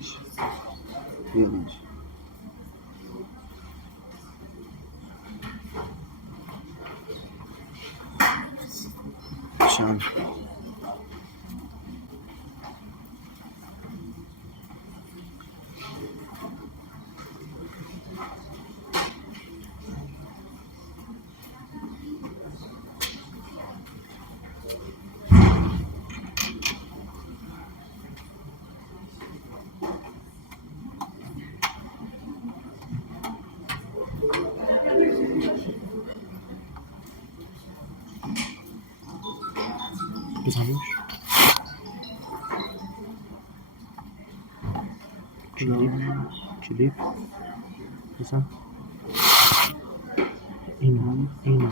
6 بیاد اینجا. چند بزنوش کلیپ بزن اینو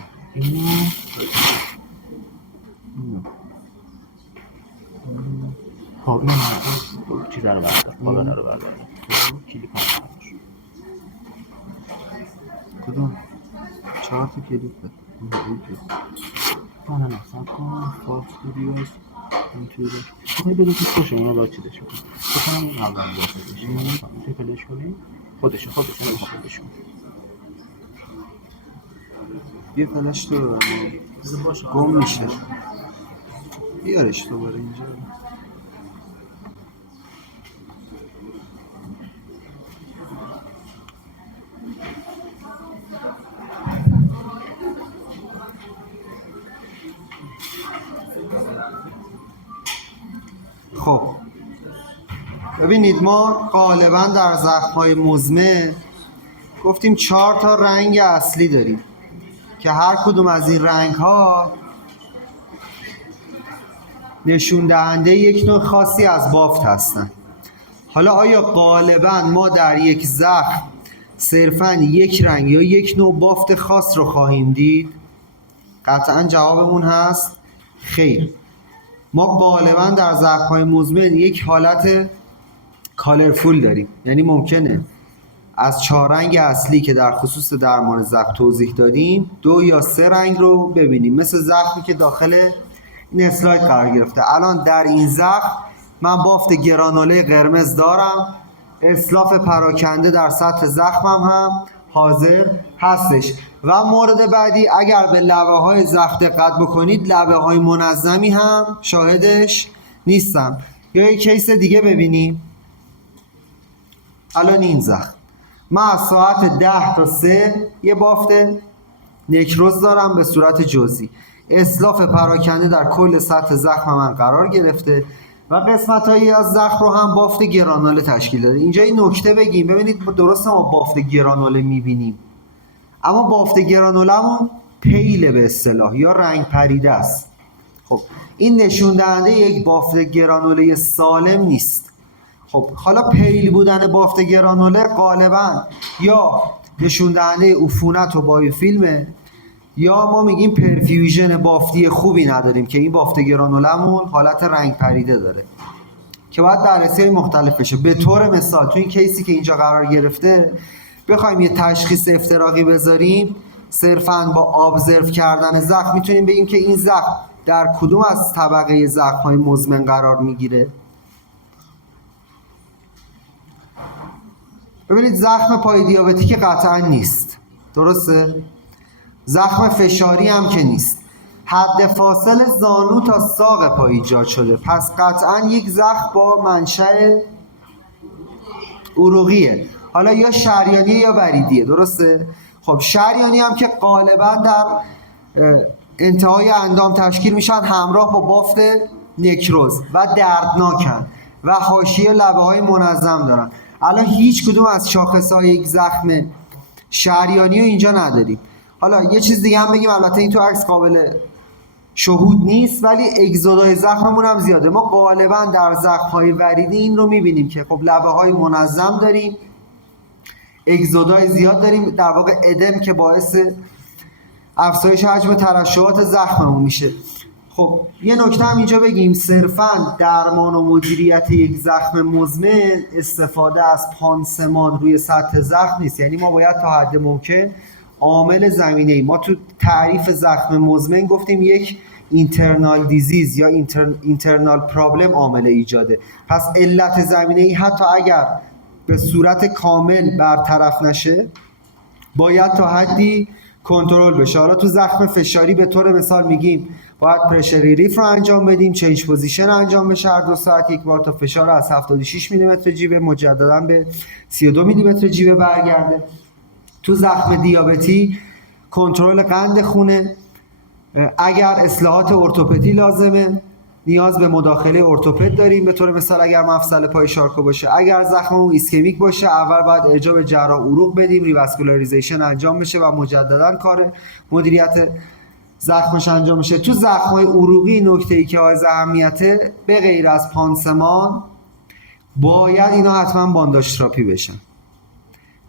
خب این چیزا رو بردار پاگانه رو بردار کلیپ هم کدوم 4 تا کلیپه نه سب کن فاکس ویدیوز اینطوری میخوایی بده توش باشه اونا باید چیزش کنی بکنم این اول باشه میتونی پلش کنی خودشون یه فلش تو رو گم میشه بیارش دوباره اینجا خب ببینید ما غالبا در زخم‌های مزمن گفتیم 4 تا رنگ اصلی داریم که هر کدوم از این رنگ‌ها نشون دهنده یک نوع خاصی از بافت هستن. حالا آیا غالبا ما در یک زخم صرفاً یک رنگ یا یک نوع بافت خاص رو خواهیم دید؟ قطعاً جوابمون هست خیر. ما غالبا در زخم‌های مزمن یک حالت کالرفول داریم، یعنی ممکنه از 4 رنگ اصلی که در خصوص درمان زخم توضیح دادیم 2 یا 3 رنگ رو ببینیم، مثل زخمی که داخل این اسلاید قرار گرفته. الان در این زخم من بافت گرانوله قرمز دارم، اسلاف پراکنده در سطح زخمم هم حاضر هستش. و مورد بعدی اگر به لبه های زخم دقت بکنید لبه های منظمی هم شاهدش نیستم. یا یک کیس دیگه ببینیم. الان این زخم من از ساعت 10 تا 3 یه بافت نکروز دارم به صورت جزئی، اسلاف پراکنده در کل سطح زخم من قرار گرفته و قسمت‌هایی از زخم رو هم بافت گرانوله تشکیل داده. اینجا این نکته بگیم، ببینید درسته ما بافت گرانوله می‌بینیم اما بافت گرانوله‌مون پیله به اصطلاح یا رنگ پریده است. خب این نشون دهنده یک بافت گرانوله سالم نیست. خب حالا پیل بودن بافت گرانوله غالبا یا نشون دهنده عفونت و بایوفیلمه یا ما میگیم پرفیوژن بافتی خوبی نداریم که این بافت گرانوله‌مون حالت رنگ پریده داره که باید بررسی مختلف بشه. به طور مثال تو این کیسی که اینجا قرار گرفته بخوایم یه تشخیص افتراقی بذاریم صرفاً با ابزرو کردن زخم میتونیم بگیم که این زخم در کدوم از طبقه زخم‌های مزمن قرار میگیره. ببینید زخم پای دیابتیک قطعا نیست، درسته؟ زخم فشاری هم که نیست. حد فاصل زانو تا ساق پا ایجاد شده، پس قطعا یک زخم با منشأ عروقیه. حالا یا شریانیه یا وریدیه، درسته؟ خب شریانی هم که غالبا در انتهای اندام تشکیل میشن همراه با بافت نکروز و دردناکن و حاشیه لبه های منظم دارن. الان هیچ کدوم از شاخصهای یک زخم شریانی رو اینجا نداریم. حالا یه چیز دیگه هم بگیم، البته این تو عکس قابل شهود نیست ولی اگزودای زخممون هم زیاده. ما غالبا در زخم‌های وریدی این رو می‌بینیم که خب لبه‌های منظم داریم، اگزودای زیاد داریم، در واقع ادم که باعث افزایش حجم ترشحات زخممون میشه. خب یه نکته هم اینجا بگیم، صرفاً درمان و مدیریت یک زخم مزمن استفاده از پانسمان روی سطح زخم نیست. یعنی ما باید تا حد ممکن عامل زمینه‌ای، ما تو تعریف زخم مزمن گفتیم یک اینترنال دیزیز یا اینترنال پرابلم عامل ایجاده. پس علت زمینه‌ای حتی اگر به صورت کامل برطرف نشه باید تا حدی کنترل بشه. حالا تو زخم فشاری به طور مثال میگیم باید پرشر ریلیف رو انجام بدیم، چنج پوزیشن انجام بشه هر 2 ساعت یک بار تا فشار از 76 میلیمتر جیوه مجددا به 32 میلیمتر جیوه برگرده. تو زخم دیابتی کنترل قند خونه، اگر اصلاحات ارتوپدی لازمه نیاز به مداخله ارتوپد داریم، به طور مثال اگر مفصل پای شارکو باشه. اگر زخممون ایسکمیک باشه اول باید ارجاع به جراح عروق بدیم، ریواسکولاریزیشن انجام بشه و مجددا کار مدیریت زخمش انجام بشه. تو زخم‌های عروقی نکته‌ای که حائز اهمیته به غیر از پانسمان باید اینا حتما بانداژ تراپی بشن.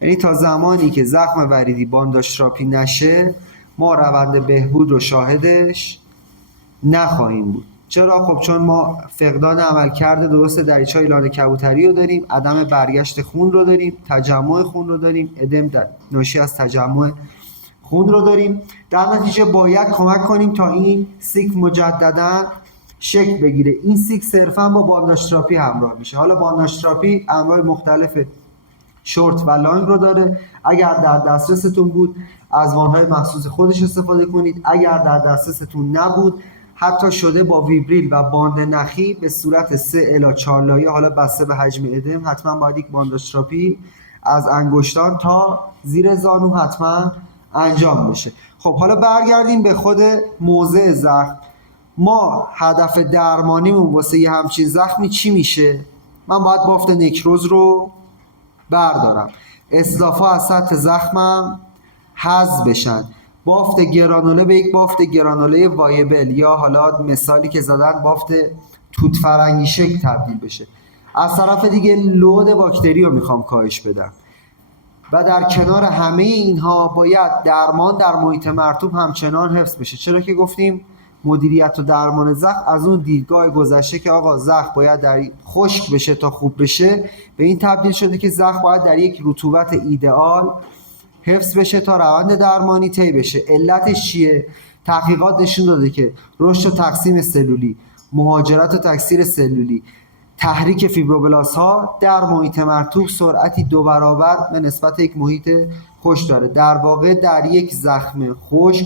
یعنی تا زمانی که زخم وریدی بانداژ تراپی نشه ما روند بهبود رو شاهدش نخواهیم بود. چرا؟ خب چون ما فقدان عملکرد درست دریچه‌های لانه کبوتری رو داریم، عدم برگشت خون رو داریم، تجمع خون رو داریم، ادم ناشی از تجمع خون رو داریم. در نتیجه باید کمک کنیم تا این سیک مجددا شکل بگیره. این سیک صرفا با بانداژ تراپی همراه میشه. حالا بانداژ تراپی انواع مختلف شورت و لانگ رو داره. اگر در دسترستون بود از وانهای مخصوص خودش استفاده کنید، اگر در دسترستون نبود حتی شده با ویبریل و باند نخی به صورت 3 الی 4 لایه، حالا بسته به حجم ادم، حتما باید یک بانداژ تراپی از انگشتان تا زیر زانو حتما انجام بشه. خب حالا برگردیم به خود موضع زخم. ما هدف درمانیمون واسه یه همچین زخمی چی میشه؟ من باید بافت نکروز رو بردارم، اسلافا از سطح زخمم حذف بشن، بافت گرانوله به یک بافت گرانوله وایبل یا حالا مثالی که زدن بافت توت فرنگی شکل تبدیل بشه. از طرف دیگه لود باکتری رو میخوام کاهش بدم و در کنار همه اینها باید درمان در محیط مرطوب همچنان حفظ بشه. چرا که گفتیم مدیریت و درمان زخم از اون دیدگاه گذشته که آقا زخم باید در خشک بشه تا خوب بشه به این تبدیل شده که زخم باید در یک رطوبت ایدئال حفظ بشه تا روند درمانی طی بشه. علتش چیه؟ تحقیقات نشون داده که رشد و تقسیم سلولی، مهاجرت و تکثیر سلولی، تحریک فیبروبلاست ها در محیط مرطوب سرعتی 2 برابر به نسبت یک محیط خشک داره. در واقع در یک زخم خشک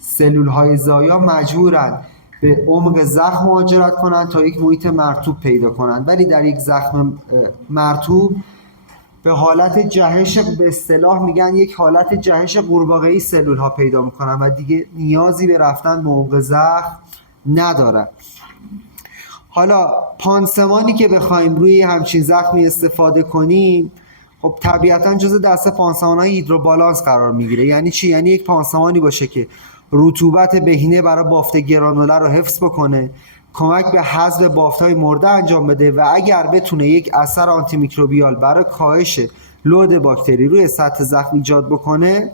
سلول های زایا مجبورن به عمق زخم مهاجرت کنن تا یک محیط مرطوب پیدا کنن، ولی در یک زخم مرطوب به حالت جهش، به اصطلاح میگن یک حالت جهش قورباغه‌ای سلول ها پیدا میکنن و دیگه نیازی به رفتن به عمق زخم ندارن. حالا پانسمانی که بخوایم روی همچین زخمی استفاده کنیم خب طبیعتا جزء دسته پانسمان‌های هیدروبالانس قرار میگیره. یعنی چی؟ یعنی یک پانسمانی باشه که رطوبت بهینه برای بافت گرانوله رو حفظ بکنه، کمک به حذف بافت‌های مرده انجام بده و اگر بتونه یک اثر آنتی میکروبیال برای کاهش لود باکتری روی سطح زخم ایجاد بکنه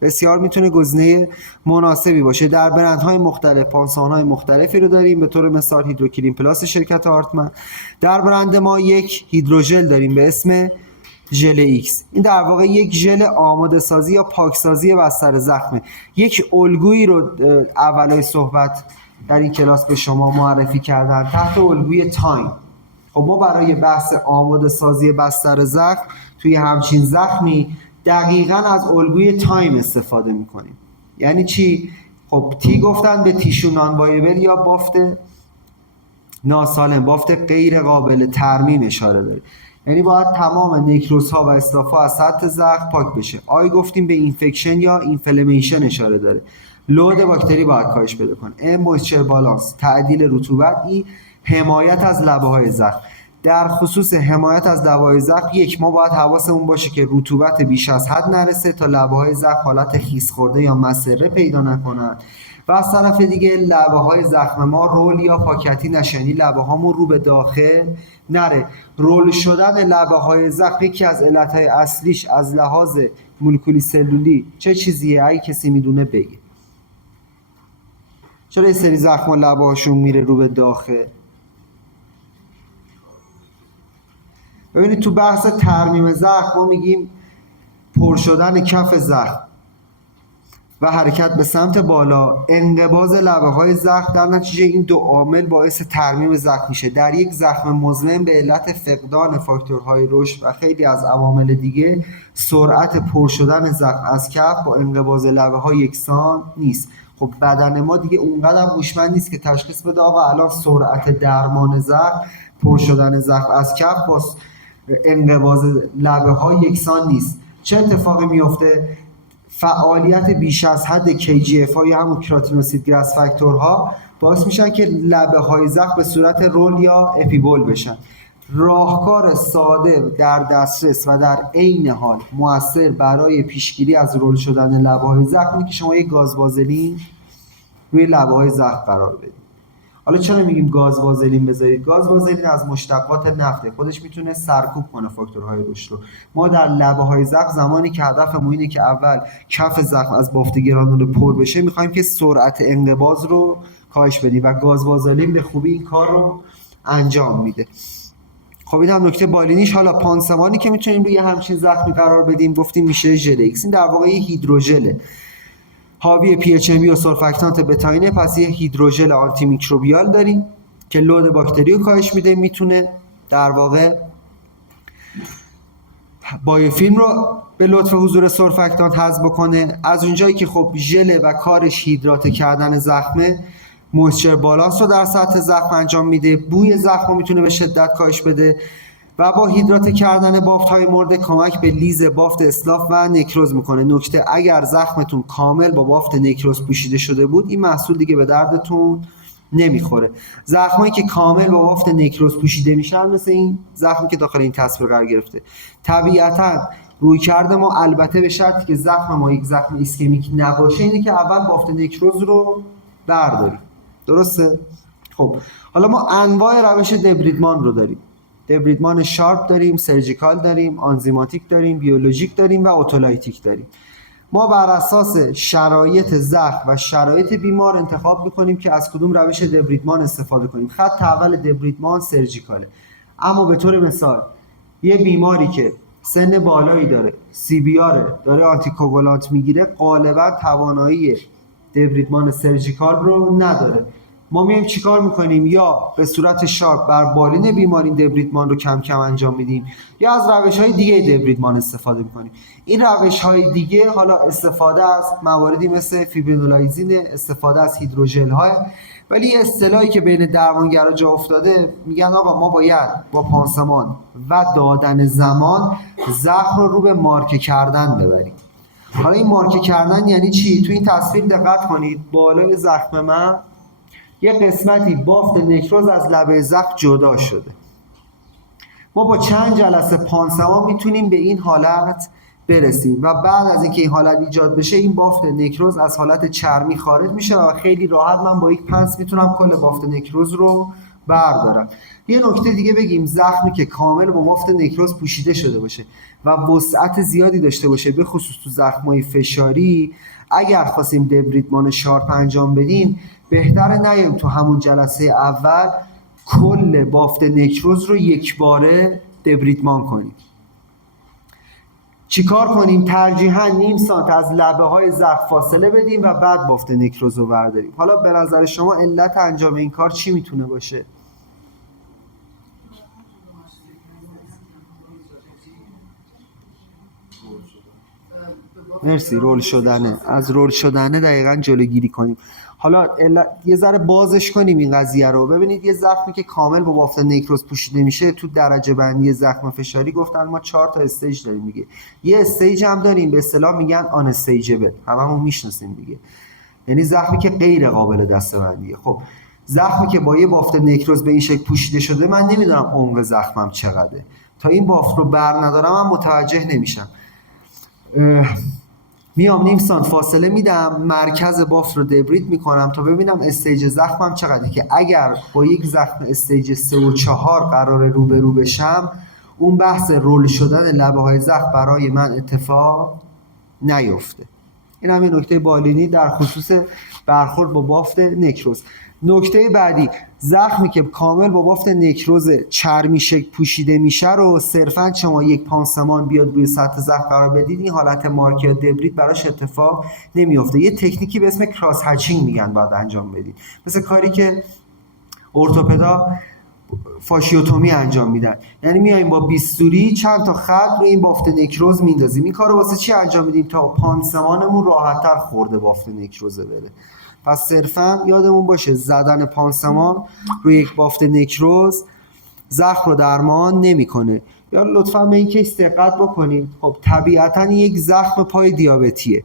بسیار میتونه گزینه مناسبی باشه. در برندهای مختلف پانسمان‌های مختلفی رو داریم، به طور مثال هیدروکلین پلاس شرکت آرتمن. در برند ما یک هیدروژل داریم به اسم ژل ایکس. این در واقع یک ژل آماده سازی یا پاکسازی بستر زخمه. یک الگویی رو اولای صحبت در این کلاس به شما معرفی کردن تحت الگوی تایم. خب ما برای بحث آماده سازی بستر زخم توی همچین زخمی دقیقاً از الگوی تایم استفاده میکنیم. یعنی چی؟ خب تی گفتن به تیشو نان وایبل یا بافت ناسالم، بافت غیر قابل ترمیم اشاره داره. یعنی باید تمام نکروزها و اسلافا از سطح زخم پاک بشه. آی گفتیم به اینفکشن یا اینفلمیشن اشاره داره. لود باکتری باید کاهش پیدا کنه. ام مویسچر بالانس، تعدیل رطوبت. ای حمایت از لبه‌های زخم. در خصوص حمایت از لبه‌های زخم یک ما باید حواسمون باشه که رطوبت بیش از حد نرسه تا لبه‌های زخم حالت خیس خورده یا مسره پیدا نکنن و از طرف دیگه لبه‌های زخم ما رول یا پاکتی نشه، یعنی لبه‌هامون رو به داخل نره. رول شدن لبه‌های زخم یکی از علت‌های اصلیش از لحاظ مولکولی سلولی چه چیزیه؟ اگه کسی میدونه بگه. چرا یه سری زخم لبه‌هاشون میره رو به داخل؟ ببینید تو بحث ترمیم زخم ما میگیم پر شدن کف زخم و حرکت به سمت بالا، انقباض لبه‌های زخم، در نتیجه این دو عامل باعث ترمیم زخم میشه. در یک زخم مزمن به علت فقدان فاکتورهای رشد و خیلی از عوامل دیگه سرعت پر شدن زخم از کف با انقباض لبه‌ها یکسان نیست. خب بدن ما دیگه اونقدر هوشمند نیست که تشخیص بده آقا الان سرعت درمان زخم، پر شدن زخم از کف با انقباض لبه‌ها یکسان نیست. چه اتفاقی میفته؟ فعالیت بیش از حد KGF یا همون کراتینوسید گرس فاکتورها باعث میشن که لبه‌های زخم به صورت رول یا اپیبول بشن. راهکار ساده در دسترس و در عین حال مؤثر برای پیشگیری از رول شدن لبه‌های زخم اینه که شما یک گاز وازلین روی لبه‌های زخم قرار بدید. حالا چرا میگیم گاز وازلین بذارید؟ گاز وازلین از مشتقات نفته، خودش میتونه سرکوب کنه فاکتورهای رشد رو. ما در لبه‌های زخم زمانی که هدفمون اینه که اول کف زخم از بافت گرانول پر بشه، میخوایم که سرعت انقباض رو کاهش بدیم و گاز وازلین به خوبی این کار رو انجام میده. خب این هم نکته بالینیش. حالا پانسمانی که میتونیم روی همچین زخمی قرار بدیم گفتیم میشه ژل ایکس. این در واقع یه هیدروژله حاوی PHMB و سرفاکتانت بتاینه. پس یه هیدروژل آنتی میکروبیال داریم که لود باکتری رو کاهش میده، میتونه در واقع بایوفیلم رو به لطف حضور سرفاکتانت حذف بکنه. از اونجایی که خب ژل و کارش هیدراته کردن زخمه، موئسچر بالانس رو در سطح زخم انجام میده، بوی زخم رو میتونه به شدت کاهش بده و با هیدراته کردن بافت‌های مرده کمک به لیز بافت اسلاف و نکروز میکنه. نکته: اگر زخمتون کامل با بافت نکروز پوشیده شده بود، این محصول دیگه به دردتون نمیخوره. زخمایی که کامل با بافت نکروز پوشیده میشن مثل این زخمی که داخل این تصویر قرار گرفته، طبیعتاً رویکرد ما البته به شرطی که زخم ما یک زخم ایسکمیک نباشه اینه که اول بافت نکروز رو برداریم. درسته؟ خب حالا ما انواع روش دبریدمان رو داریم. دبریدمان شارپ داریم، سرجیکال داریم، آنزیماتیک داریم، بیولوژیک داریم و اتولایتیک داریم. ما بر اساس شرایط زخم و شرایط بیمار انتخاب میکنیم که از کدوم روش دبریدمان استفاده کنیم. خط اول دبریدمان سرجیکاله. اما به طور مثال یه بیماری که سن بالایی داره، CBR داره آنتیکوگولانت میگیره، غالبا توانایی دبریدمان سرجیکال رو نداره. ما میایم چیکار میکنیم؟ یا به صورت شارپ بر بالین بیماری دبریدمان رو کم کم انجام میدیم یا از روش‌های دیگه دبریدمان استفاده میکنیم. این روش‌های دیگه حالا استفاده از مواردی مثل فیبرینولایزین، استفاده از هیدروژل‌های، ولی یه اصطلاحی که بین درمانگرا جا افتاده میگن آقا ما باید با پانسمان و دادن زمان زخم رو به مارکه کردن ببریم. حالا این مارکه کردن یعنی چی؟ تو این تصویر دقت کنید، بالای زخم من یه قسمتی بافت نکروز از لبه زخم جدا شده. ما با چند جلسه پانسمان میتونیم به این حالت برسیم و بعد از اینکه این حالت ایجاد بشه این بافت نکروز از حالت چرمی خارج میشه و خیلی راحت من با یک پنس میتونم کل بافت نکروز رو بردارم. یه نکته دیگه بگیم، زخمی که کامل با بافت نکروز پوشیده شده باشه و وسعت زیادی داشته باشه، به خصوص تو زخمای فشاری، اگر خواستیم دبریدمان شارپ انجام بدیم بهتره نیایم تو همون جلسه اول کل بافت نکروز رو یک باره دبریدمان کنیم. چیکار کنیم؟ ترجیحاً نیم سانت از لبه های زخم فاصله بدیم و بعد بافت نکروز رو برداریم. حالا به نظر شما علت انجام این کار چی میتونه باشه؟ مرسی، رول شدنه. از رول شدنه دقیقاً جلوگیری کنیم. حالا یه ذره بازش کنیم این قضیه رو. ببینید یه زخمی که کامل با بافت نکروز پوشیده میشه تو درجه بندی زخم فشاری گفتن ما 4 تا استیج داریم دیگه. یه استیج هم داریم به اصطلاح میگن آن استیجبل، هممون میشناسیم دیگه، یعنی زخمی که غیر قابل دسته‌بندیه. خب زخمی که با یه بافت نکروز به این شکل پوشیده شده، من نمیدونم عمق زخمم چقدره، تا این بافت رو بر ندارم من متوجه نمیشم. میام نیم سانت فاصله میدم، مرکز بافت رو دبرید میکنم تا ببینم استیج زخمم چقدره، که اگر با یک زخم استیج 3 و 4 قرار روبرو بشم اون بحث رول شدن لبه های زخم برای من اتفاق نیفته. این هم یه نکته بالینی در خصوص برخورد با بافت نکروز. نکته بعدی، زخمی که کامل با بافت نکروز چرمی شکل پوشیده میشه رو صرفاً شما یک پانسمان بیاد روی سطح زخم قرار بدید، این حالت مارک یا دبریت براش اتفاق نمیفته. یه تکنیکی به اسم کراس هچینگ میگن باید انجام بدید، مثل کاری که ارتوپدا فاشیوتومی انجام میدن، یعنی میایم با بیستوری چند تا خط روی این بافت نکروز میندازیم. این کارو واسه چی انجام میدیم؟ تا پانسمانمون راحت‌تر خورده بافت نکروزه بره. پس صرفا یادمون باشه زدن پانسمان روی یک بافت نکروز زخم رو درمان نمیکنه. یا لطفا به این کیس دقت بکنید. خب طبیعتا یک زخم پای دیابتیه،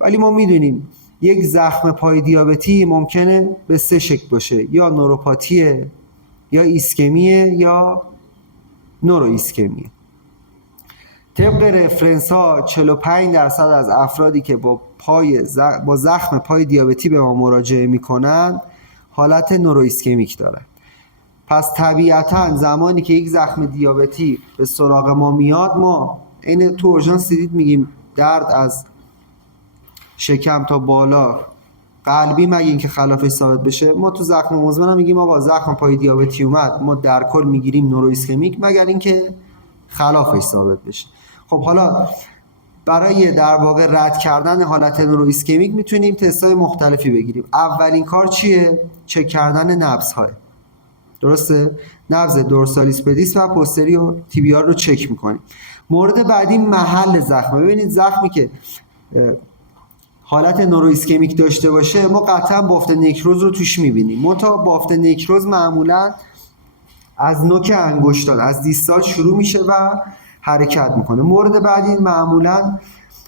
ولی ما میدونیم یک زخم پای دیابتی ممکنه به 3 شکل باشه، یا نوروپاتیه، یا ایسکمیه، یا نورو ایسکمیه. طبق رفرنس ها 45% از افرادی که با زخم پای دیابتی به ما مراجعه میکنن حالت نورو ایسکمیک دارن. پس طبیعتا زمانی که یک زخم دیابتی به سراغ ما میاد، ما این تو اورژانس دیدید میگیم درد از شکم تا بالا قلبی مگه اینکه خلافش ثابت بشه. ما تو زخم مزمن هم میگیم آقا زخم پای دیابتی اومد، ما در کل میگیریم نورو ایسکمیک مگر اینکه خلافش ثابت بشه. خب حالا برای در واقع رد کردن حالت نورو ایسکمیک میتونیم تست‌های مختلفی بگیریم. اولین کار چیه؟ چک کردن نبض‌ها. درسته؟ نبض دورسالیس پدیس و پوستریور تیبیال رو چک میکنیم. مورد بعدی محل زخم. ببینید زخمی که حالت نورو ایسکمیک داشته باشه ما قطعا بافت نکروز رو توش میبینیم. منتها بافت نکروز معمولا از نوک انگشتان از دیستال شروع میشه و حرکت میکنه. مورد بعدی معمولا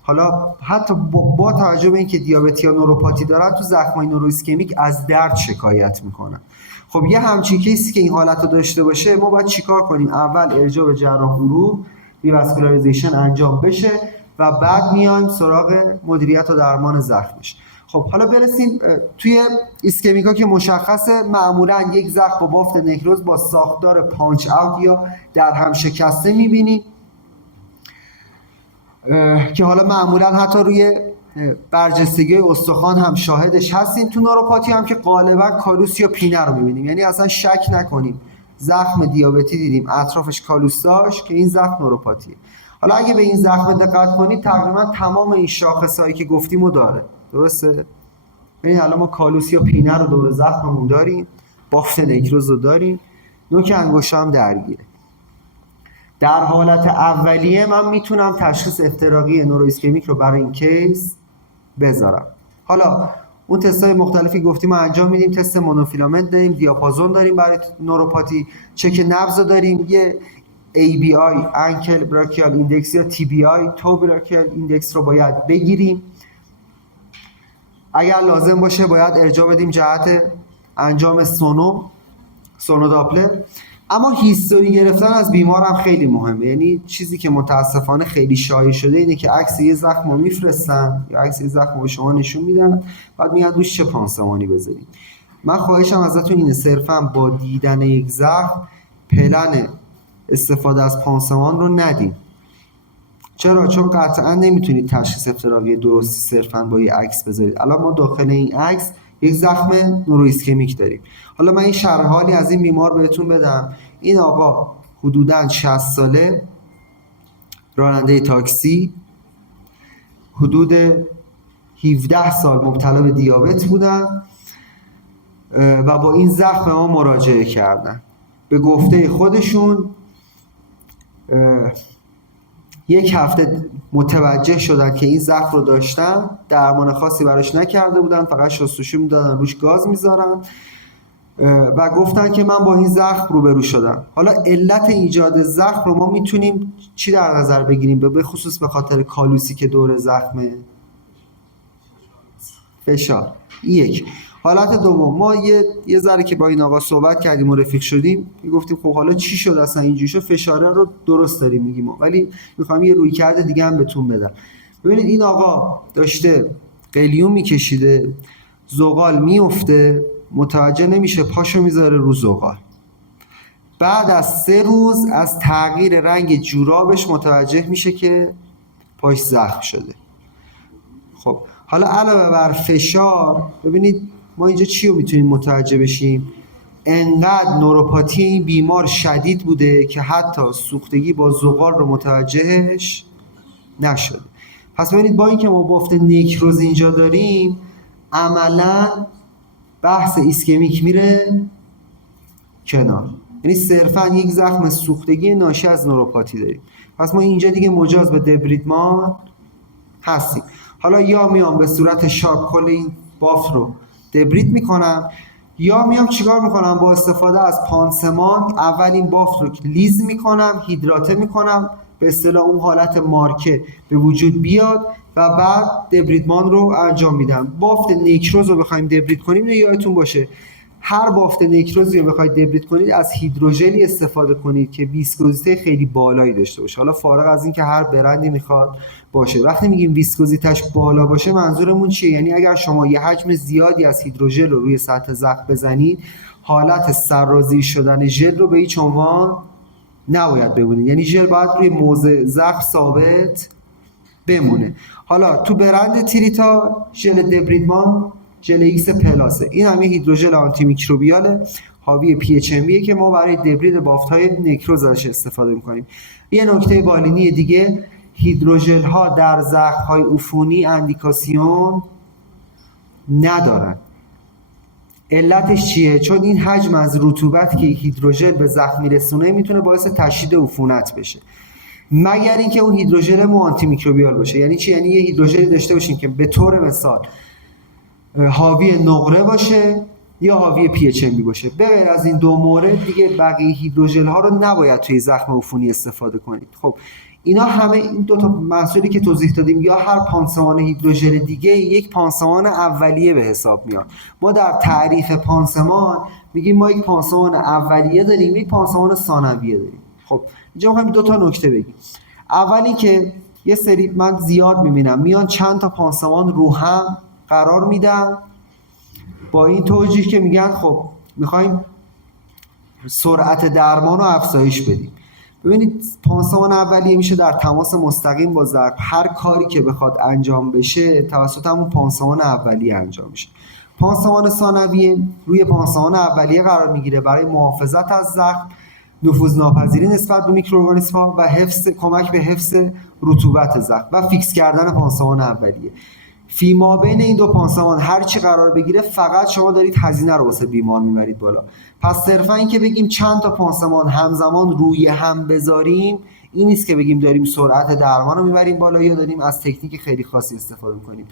حالا حتی با توجه به اینکه دیابتی یا نوروپاتی دارن تو زخمای نورو ایسکمیک از درد شکایت میکنن. خب یه همچین کیسی که این حالت رو داشته باشه ما باید چیکار کنیم؟ اول ارجاع به جراح عروق ریواسکولاریزیشن انجام بشه و بعد میایم سراغ مدیریت و درمان زخمش. خب حالا برسیم توی ایسکمیکا که مشخصه معمولا یک زخم با بافت نکروز با ساختار پانچ اوت یا در هم شکسته میبینیم که حالا معمولا حتی روی برجستگی استخوان هم شاهدش هستیم. تو نوروپاتی هم که غالبا کالوس یا پینه رو میبینیم، یعنی اصلا شک نکنیم زخم دیابتی دیدیم اطرافش کالوس داشت که این زخم نوروپاتیه. حالا اگه به این زخم دقت کنید تقریبا تمام این شاخصایی که گفتیمو داره. درسته؟ ببین الان ما کالوس یا پینه رو دور زخممون داریم، بافت نکروز رو داریم، نوک انگشت هم درگیره. در حالت اولیه من میتونم تشخیص افتراقی نورو ایسکمیک رو برای این کیس بذارم. حالا اون تستای مختلفی گفتیم ما انجام میدیم. تست مونوفیلامنت داریم، دیاپازون داریم برای نوروپاتی، چک نبض داریم، یه ABI انکل براکیال ایندکس یا TBI تو براکیال ایندکس رو باید بگیریم. اگر لازم باشه باید ارجاع بدیم جهت انجام سونو داپلر. اما هیستوری گرفتن از بیمار هم خیلی مهمه. یعنی چیزی که متاسفانه خیلی شایع شده اینه که عکس یه زخم رو میفرستن یا عکس یه زخم رو شما نشون میدن بعد میگن روش چه پانسمانی بذاریم. من خواهشم ازتون اینه صرفا با دیدن یک زخم پلن استفاده از پانسمان رو ندیم. چرا؟ چون قطعا نمیتونید تشخیص افتراقی درستی صرفا با یه عکس بذارید. الان ما داخل این عکس یک زخم نورو ایسکمیک داریم. حالا من این شرح حالی از این بیمار بهتون بدم. این آقا حدوداً 60 ساله، راننده تاکسی، حدود 17 سال مبتلا به دیابت بودن و با این زخم ما مراجعه کردن. به گفته خودشون یک هفته متوجه شدن که این زخم رو داشتن، درمان خاصی براش نکرده بودن، فقط شستشو میدادن روش گاز میذارن و گفتن که من با این زخم روبرو شدم. حالا علت ایجاد زخم رو ما میتونیم چی در نظر بگیریم؟ به خصوص به خاطر کالوسی که دور زخمه؟ فشار. یک. حالت دوم ما یه ذره که با این آقا صحبت کردیم و رفیق شدیم میگفتیم خب حالا چی شد اصلا اینجوری شد؟ فشاره رو درست داریم میگیم، ولی میخوام یه رویکرد دیگه هم بهتون بدم. ببینید این آقا داشته قلیون میکشیده، زغال میفته، متوجه نمیشه، پاشو میذاره رو زغال. بعد از 3 روز از تغییر رنگ جورابش متوجه میشه که پاش زخم شده. خب حالا علاوه بر فشار ببینید ما اینجا چی رو میتونیم متوجه بشیم؟ انقدر نوروپاتی این بیمار شدید بوده که حتی سوختگی با زغال رو متوجهش نشده. پس ببینید با اینکه ما بافت نکروز اینجا داریم، عملا بحث ایسکمیک میره کنار، یعنی صرفا یک زخم سوختگی ناشی از نوروپاتی داریم. پس ما اینجا دیگه مجاز به دبریدمان هستیم. حالا یا میام به صورت شارپ کل این بافت رو دبرید میکنم، یا میام چیکار میکنم با استفاده از پانسمان اول این بافت رو لیز میکنم، هیدراته میکنم، به اصطلاح اون حالت مارکه به وجود بیاد و بعد دبریدمان رو انجام میدم. بافت نکروز رو بخوایم دبرید کنیم، یادتون باشه هر بافت نکروزی رو بخواید دبرید کنید از هیدروژلی استفاده کنید که ویسکوزیته خیلی بالایی داشته باشه. حالا فارغ از این که هر برندی میخواد باشه، وقتی میگیم ویسکوزیتش بالا باشه منظورمون چیه؟ یعنی اگر شما یه حجم زیادی از هیدروژل رو روی سطح زخم بزنید، حالت سرازیر شدن ژل رو به هیچ عنوان نباید بمونه، یعنی ژل باید روی موضع زخم ثابت بمونه. حالا تو برند تریتا ژل دبریدمان ژل ایکس پلاسه، این هم یه هیدروژل آنتی میکروبیاله حاوی پی اچ ام که ما برای دبرید بافت‌های نکروز ازش استفاده می‌کنیم. یه نکته بالینی دیگه، هیدروژل ها در زخم‌های عفونی اندیکاسیون ندارن. علتش چیه؟ چون این حجم از رطوبت که هیدروژل به زخم میرسونه میتونه باعث تشدید عفونت بشه، مگر اینکه اون هیدروژل مو آنتی میکروبیال باشه. یعنی چی؟ یعنی یه هیدروژلی داشته باشیم که به طور مثال حاوی نقره باشه یا حاوی پی اچ ام باشه. به غیر از این دو مورد دیگه بقیه هیدروژل ها رو نباید توی زخم عفونی استفاده کنید. خب اینا همه این دو تا محصولی که توضیح دادیم یا هر پانسمان هیدروژل دیگه یک پانسمان اولیه به حساب میاد. ما در تعریف پانسمان میگیم ما یک پانسمان اولیه داریم، یک پانسمان ثانویه داریم. خب اینجا میخوایم دو تا نکته بگیم. اولی که یه سری من زیاد میبینم میان چند تا پانسمان رو هم قرار میدن با این توجیه که میگن خب میخوایم سرعت درمان رو افزایش بدیم. ببینید پانسمان اولیه میشه در تماس مستقیم با زخم، هر کاری که بخواد انجام بشه توسط همون پانسمان اولیه انجام میشه. پانسمان ثانویه روی پانسمان اولیه قرار میگیره برای محافظت از زخم، نفوذناپذیری نسبت به میکروارگانیسم‌ها و کمک به حفظ رطوبت زخم و فیکس کردن پانسمان اولیه. فیما بین این دو پانسمان هر چی قرار بگیره فقط شما دارید هزینه رو واسه بیمار میبرید بالا. پس صرفا این که بگیم چند تا پانسمان همزمان روی هم بذاریم این نیست که بگیم داریم سرعت درمان رو میبریم بالا یا داریم از تکنیک خیلی خاصی استفاده میکنیم.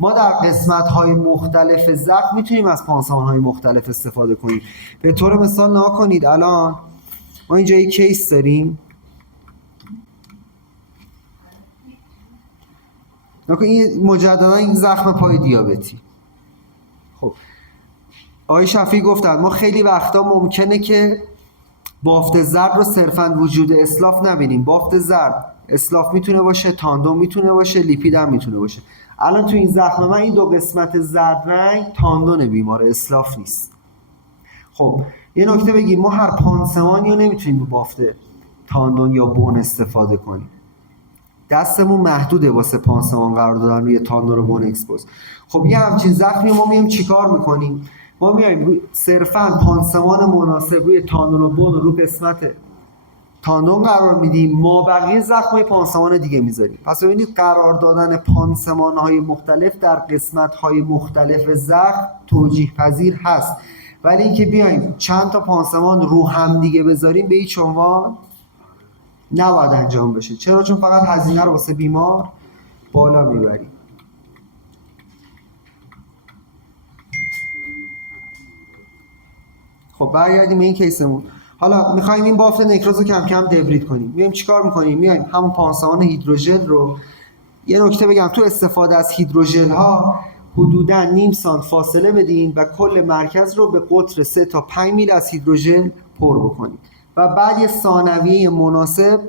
ما در قسمت‌های مختلف زخم میتونیم از پانسمان‌های مختلف استفاده کنیم. به طور مثال نگاه کنید، الان ما اینجا یک کیس داریم، این مجددا این زخم پای دیابتی. خب آقای شفیعی گفتن ما خیلی وقتا ممکنه که بافت زرد رو صرفاً وجود اسلاف نبینیم. بافت زرد اسلاف میتونه باشه، تاندون میتونه باشه، لیپید هم میتونه باشه. الان تو این زخم من این دو قسمت زرد رنگ تاندون بیمار، اسلاف نیست. خب یه نکته بگیم، ما هر پانسمانی رو نمیتونیم به بافت تاندون یا بون استفاده کنیم. دستمون محدوده واسه پانسمان قرار دادن روی تاندون و بون اکسپوز. خب یه همچین زخمی ما میایم چیکار میکنیم؟ ما میایم صرفاً پانسمان مناسب روی تاندون و بون رو قسمت تاندون قرار میدیم، ما بقیه زخمای پانسمان دیگه میذاریم. پس ببینید قرار دادن پانسمان‌های مختلف در قسمت‌های مختلف زخم توجیه پذیر هست، ولی اینکه بیایم چند تا پانسمان رو هم دیگه بذاریم به هیچ عنوان نباید انجام بشه. چرا؟ چون فقط هزینه رو واسه بیمار بالا میبریم. خب برگردیم به این کیسمون. حالا میخوایم این بافت نکروز رو کم کم دبرید کنیم. میایم چیکار میکنیم؟ میایم همون پانسمان هیدروژل رو، یه نکته بگم، تو استفاده از هیدروژل ها حدوداً نیم سانت فاصله بدین و کل مرکز رو به قطر 3 تا 5 میل از هیدروژل پر بکنید و بعد یه ثانویه مناسب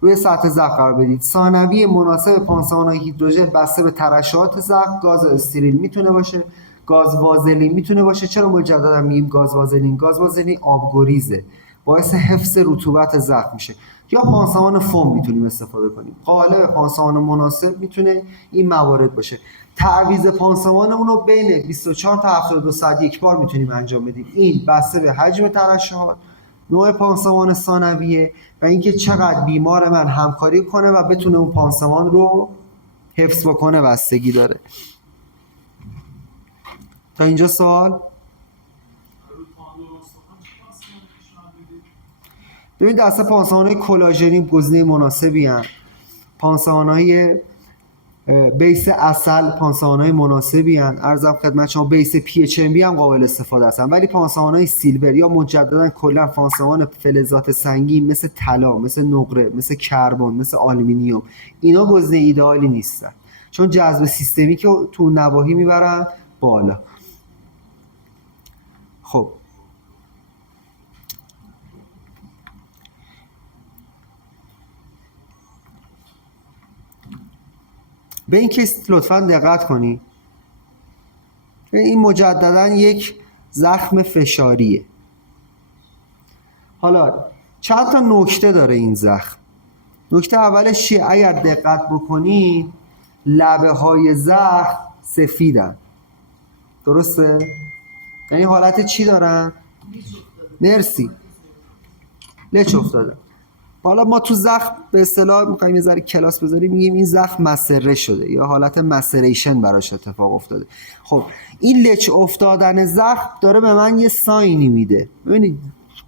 روی سطح زخم قرار بدید. ثانویه مناسب پانسمان‌های هیدروژل بسته به ترشحات زخم، گاز استریل میتونه باشه، گاز وازلین میتونه باشه. چرا مجددا میگیم گاز وازلین؟ گاز وازلین آبگریزه، باعث حفظ رطوبت زخم میشه. یا پانسمان فوم میتونیم استفاده کنیم. قالب پانسمان مناسب میتونه این موارد باشه. تعویض پانسمانمون رو بین 24 تا 72 ساعت یک بار میتونیم انجام بدیم. این بسته به حجم ترشحات، نوع پانسمان ثانویه و اینکه چقدر بیمار من همکاری کنه و بتونه اون پانسمان رو حفظ بکنه بستگی داره. تا اینجا سوال؟ ببین دسته پانسمان‌های کلاژنی گزینه مناسبی هستند. پانسمان‌های بیس عسل پانسمان‌های مناسبی هستند. عرضم خدمت شما بیس پی اچ ام بی هم قابل استفاده هستند، ولی پانسمان‌های سیلور یا مجددا کلا پانسمان فلزات سنگین مثل طلا، مثل نقره، مثل کربن، مثل آلومینیوم، اینا گزینه ایدئالی نیستن چون جذب سیستمی که تو نواحی میبرن بالا. خب به این کیس لطفاً دقت کنید. این مجدداً یک زخم فشاریه. حالا چند تا نکته داره این زخم. نکته اولش چیه؟ اگر دقت بکنید لبه های زخم سفیدن، درسته؟ یعنی حالت چی دارن؟ مرسی، لچ افتاده. حالا ما تو زخم به اصطلاح می‌خوایم یه ذره کلاس بذاریم، میگیم این زخم مسره شده یا حالت مسریشن براش اتفاق افتاده. خب این لچ افتادن زخم داره به من یه ساینی میده. ببینید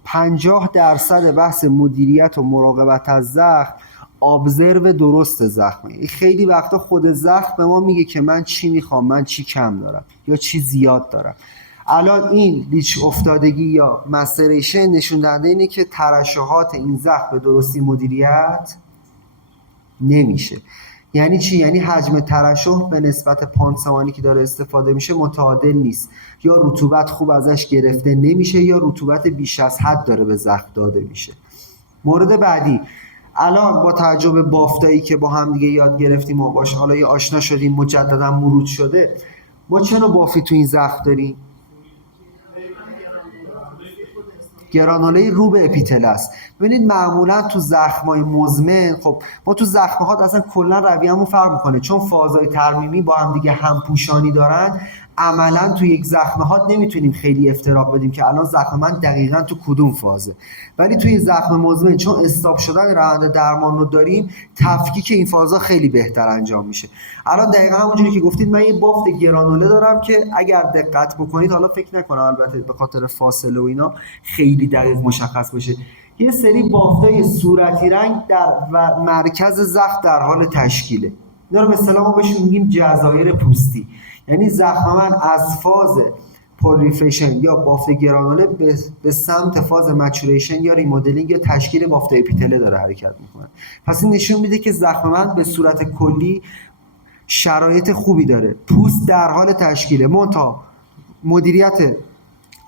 50% بحث مدیریت و مراقبت از زخم ابزرو درست زخمه. خیلی وقتا خود زخم به ما میگه که من چی میخوام، من چی کم دارم یا چی زیاد دارم. الان این لیچ افتادگی یا مسریشن نشون دهنده اینه که ترشحات این زخم به درستی مدیریت نمیشه. یعنی چی؟ یعنی حجم ترشح به نسبت پانسمانی که داره استفاده میشه متعادل نیست، یا رطوبت خوب ازش گرفته نمیشه یا رطوبت بیش از حد داره به زخم داده میشه. مورد بعدی، الان با توجه به بافتایی که با هم دیگه یاد گرفتیم و باش حالا یه آشنا شدیم، مجددا مرور شده، ما چه نوع بافتی تو این زخم داریم؟ گرانوله رو به اپیتل است. ببینید معمولا تو زخمای مزمن، خب ما تو زخم‌ها اصلا کلا رویه‌مون فرق می‌کنه چون فازهای ترمیمی با هم دیگه همپوشانی دارن. عملا تو یک زخم‌ها نمیتونیم خیلی افتراق بدیم که الان زخم من دقیقاً تو کدوم فازه، ولی توی زخم مزمن چون استاپ شدن روند درمان رو داریم، تفکیک این فازها خیلی بهتر انجام میشه. الان دقیقاً همونجوری که گفتید من یه بافت گرانوله دارم که اگر دقت بکنید، حالا فکر نکنم البته به خاطر فاصله و اینا خیلی دقیق مشخص بشه، یه سری بافتای صورتی رنگ در و مرکز زخم در حال تشکیله. اینا رو به اصطلاح ما بهشون میگیم جزایر پوستی. یعنی زخم من از فاز پولیفیشن یا بافت گرانوله به سمت فاز مچوریشن یا ریمودلینگ یا تشکیل بافت اپیتله داره حرکت میکنه. پس این نشون میده که زخم من به صورت کلی شرایط خوبی داره، پوست در حال تشکیله، منتها مدیریت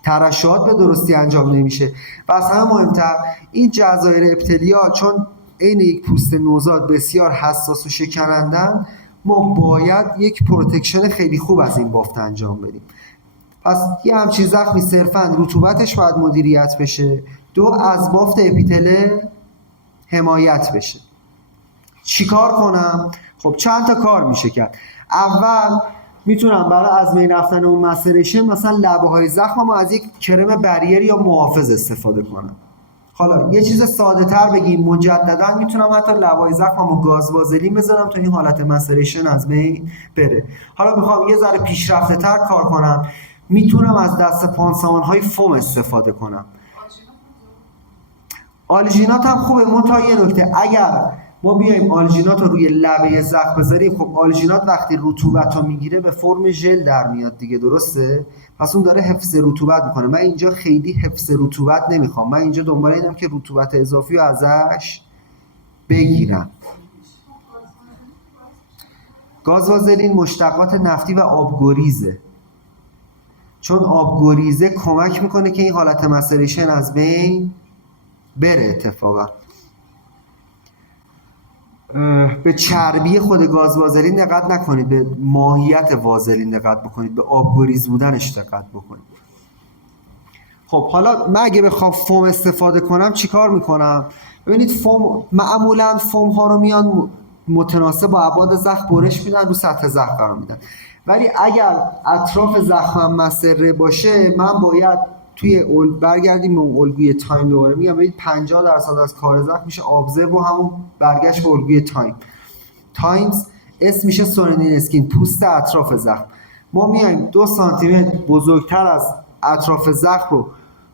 ترشحات به درستی انجام نمیشه. و از همه مهمتر این جزایر اپیتلیا چون عین یک پوست نوزاد بسیار حساس و شکنندن، ما باید یک پروتکشن خیلی خوب از این بافت انجام بدیم. پس یه همچین زخمی صرفاً رطوبتش باید مدیریت بشه، دو از بافت اپیتله حمایت بشه. چیکار کنم؟ خب چند تا کار میشه کرد. اول میتونم برای از بین رفتن اون مسریشن مثلا لبه های زخمم از یک کرم بریر یا محافظ استفاده کنم. حالا یه چیز ساده تر بگیم، مجددا میتونم حتی لبه زخمم و گاز وازلین بذارم تا این حالت مسریشن از بین بره. حالا میخوام یه ذره پیشرفته تر کار کنم، میتونم از دست پانسمان های فوم استفاده کنم. آلژینات هم خوبه، منتها یه نکته، اگر ما بیایم آلژینات رو روی لبه زخم بذاریم، خب آلژینات وقتی رطوبت رو میگیره به فرم ژل در میاد دیگه، درسته؟ پس اون داره حفظ رطوبت میکنه. من اینجا خیلی حفظ رطوبت نمیخوام، من اینجا دنبال اینم که رطوبت اضافی رو ازش بگیرم. گاز وازلین مشتقات نفتی و آبگریزه، چون آبگریزه کمک میکنه که این حالت مسریشن از بین بره. اتفاقا به چربی خود گاز وازلین دقت نکنید، به ماهیت وازلین دقت بکنید، به آبگریز بودنش دقت بکنید. خب حالا من اگه بخوام فوم استفاده کنم چیکار میکنم؟ ببینید معمولا فوم ها رو میان متناسب با ابعاد زخم برش میدن، رو سطح زخم قرار میدن. ولی اگر اطراف زخمم مسره باشه، من باید برگردیم به اون الگوی تایم. دوباره میگم ببینید 50% از کار زخم میشه ابزرو و همون برگشت به الگوی تایمز. اسم میشه سورندین اسکین، پوست اطراف زخم. ما میایم 2 سانتی متر بزرگتر از اطراف زخم رو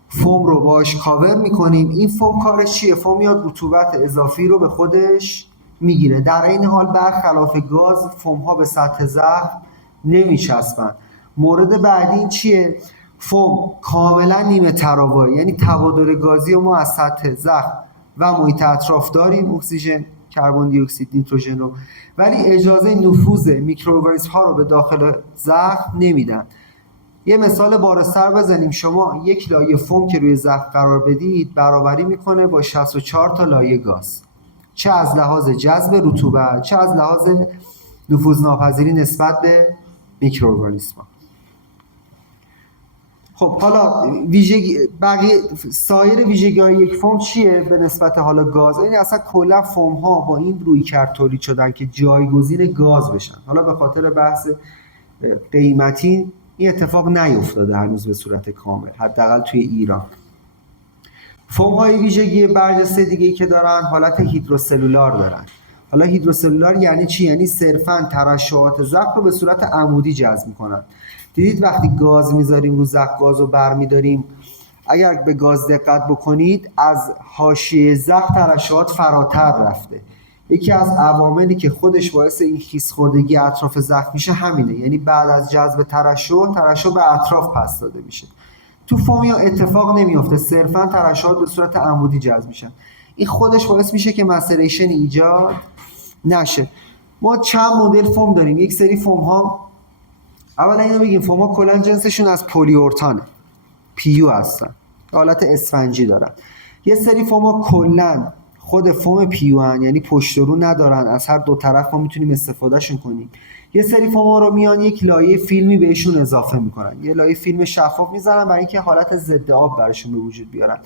فوم رو باش کاور میکنیم. این فوم کارش چیه؟ فوم میاد رطوبت اضافی رو به خودش میگیره. در این حال برخلاف گاز فوم ها به سطح زخم نمیچسبن. مورد بعدی این چیه؟ فوم کاملا نیمه تراوایی، یعنی تبادل گازی رو ما از سطح زخم و محیط اطراف داریم، اکسیژن، کربن دی اکسید، نیتروژن رو، ولی اجازه نفوذ میکروارگانیسم ها رو به داخل زخم نمیدن. یه مثال بارزتر بزنیم. شما یک لایه فوم که روی زخم قرار بدید برابری میکنه با 64 تا لایه گاز، چه از لحاظ جذب رطوبت چه از لحاظ نفوذناپذیری نسبت به میکروارگانیسم ها. خب حالا سایر ویژگی‌های یک فوم چیه به نسبت حالا گاز؟ این اصلا کلا فوم ها با این رویکرد تولید شدن که جایگزین گاز بشن. حالا به خاطر بحث قیمتی این اتفاق نیفتاده هنوز به صورت کامل، حداقل توی ایران. فوم های ویژگی برجسته دیگه‌ای که دارن حالت هیدروسلولار دارن. حالا هیدروسلولار یعنی چی؟ یعنی صرفاً ترشحات زخم رو به صورت عمودی جذب می‌کنن. دیدید وقتی گاز میذاریم رو زخم، گاز رو برمی‌داریم، اگر به گاز دقت بکنید از حاشیه زخم ترشحات فراتر رفته. یکی از عواملی که خودش باعث این خیس‌خوردگی اطراف زخم میشه همینه، یعنی بعد از جذب ترشح به اطراف پس داده میشه. تو فومیا اتفاق نمیفته، صرفاً ترشحات به صورت عمودی جذب میشن. این خودش باعث میشه که مسریشن ایجاد نشه. ما چند مدل فوم داریم. یک سری فوم ها، اولا اینو بگیم، فوم ها کلا جنسشون از پلی اورتانه، پیو هستن، حالت اسفنجی دارن. یه سری فوم ها کلا خود فوم پیو هن، یعنی پشت و رو ندارن، از هر دو طرف ما میتونیم استفادهشون کنیم. یه سری فوم ها رو میان یک لایه فیلمی بهشون اضافه میکنن، یه لایه فیلم شفاف میذارن برای اینکه حالت ضد آب براشون به وجود بیارن.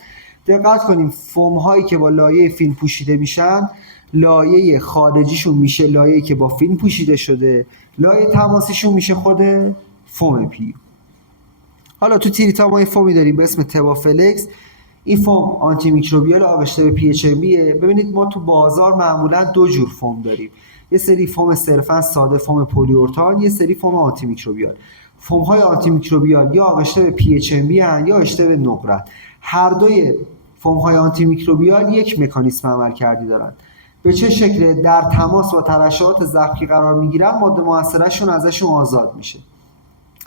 دقت کنیم فوم هایی که با لایه فیلم پوشیده میشن، لایه خارجیشون میشه لایه‌ای که با فیلم پوشیده شده، لایه تماسیشون میشه خود فوم پیو. حالا تو تریتا ما یه فومی داریم به اسم تبافلکس. این فوم آنتی میکروبیال آغشته به پی اچ ام بیه. ببینید ما تو بازار معمولا 2 جور فوم داریم، یه سری فوم صرفا ساده، فوم پلی اورتان، یه سری فوم آنتی میکروبیال. فوم های آنتی میکروبیال یا آغشته به پی اچ ام بی ان یا آغشته به نقرت. هر دوی فوم های آنتی میکروبیال یک مکانیسم عملکردی دارن. به چه شکل؟ در تماس با ترشحات زخمی قرار میگیرن، ماده مؤثرشون ازشون آزاد میشه.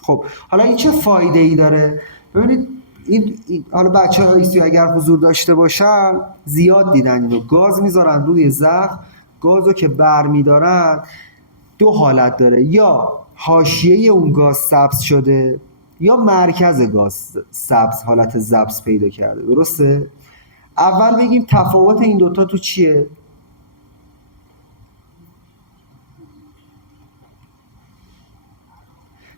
خب حالا این چه فایده ای داره؟ ببینید این حالا بچه‌ها ایسی اگر حضور داشته باشن زیاد دیدن اینو. گاز میذارن روی زخم، گازو که برمیدارن 2 حالت داره، یا حاشیه اون گاز سبز شده یا مرکز گاز سبز، حالت سبز پیدا کرده. درسته؟ اول بگیم تفاوت این دوتا تو چیه؟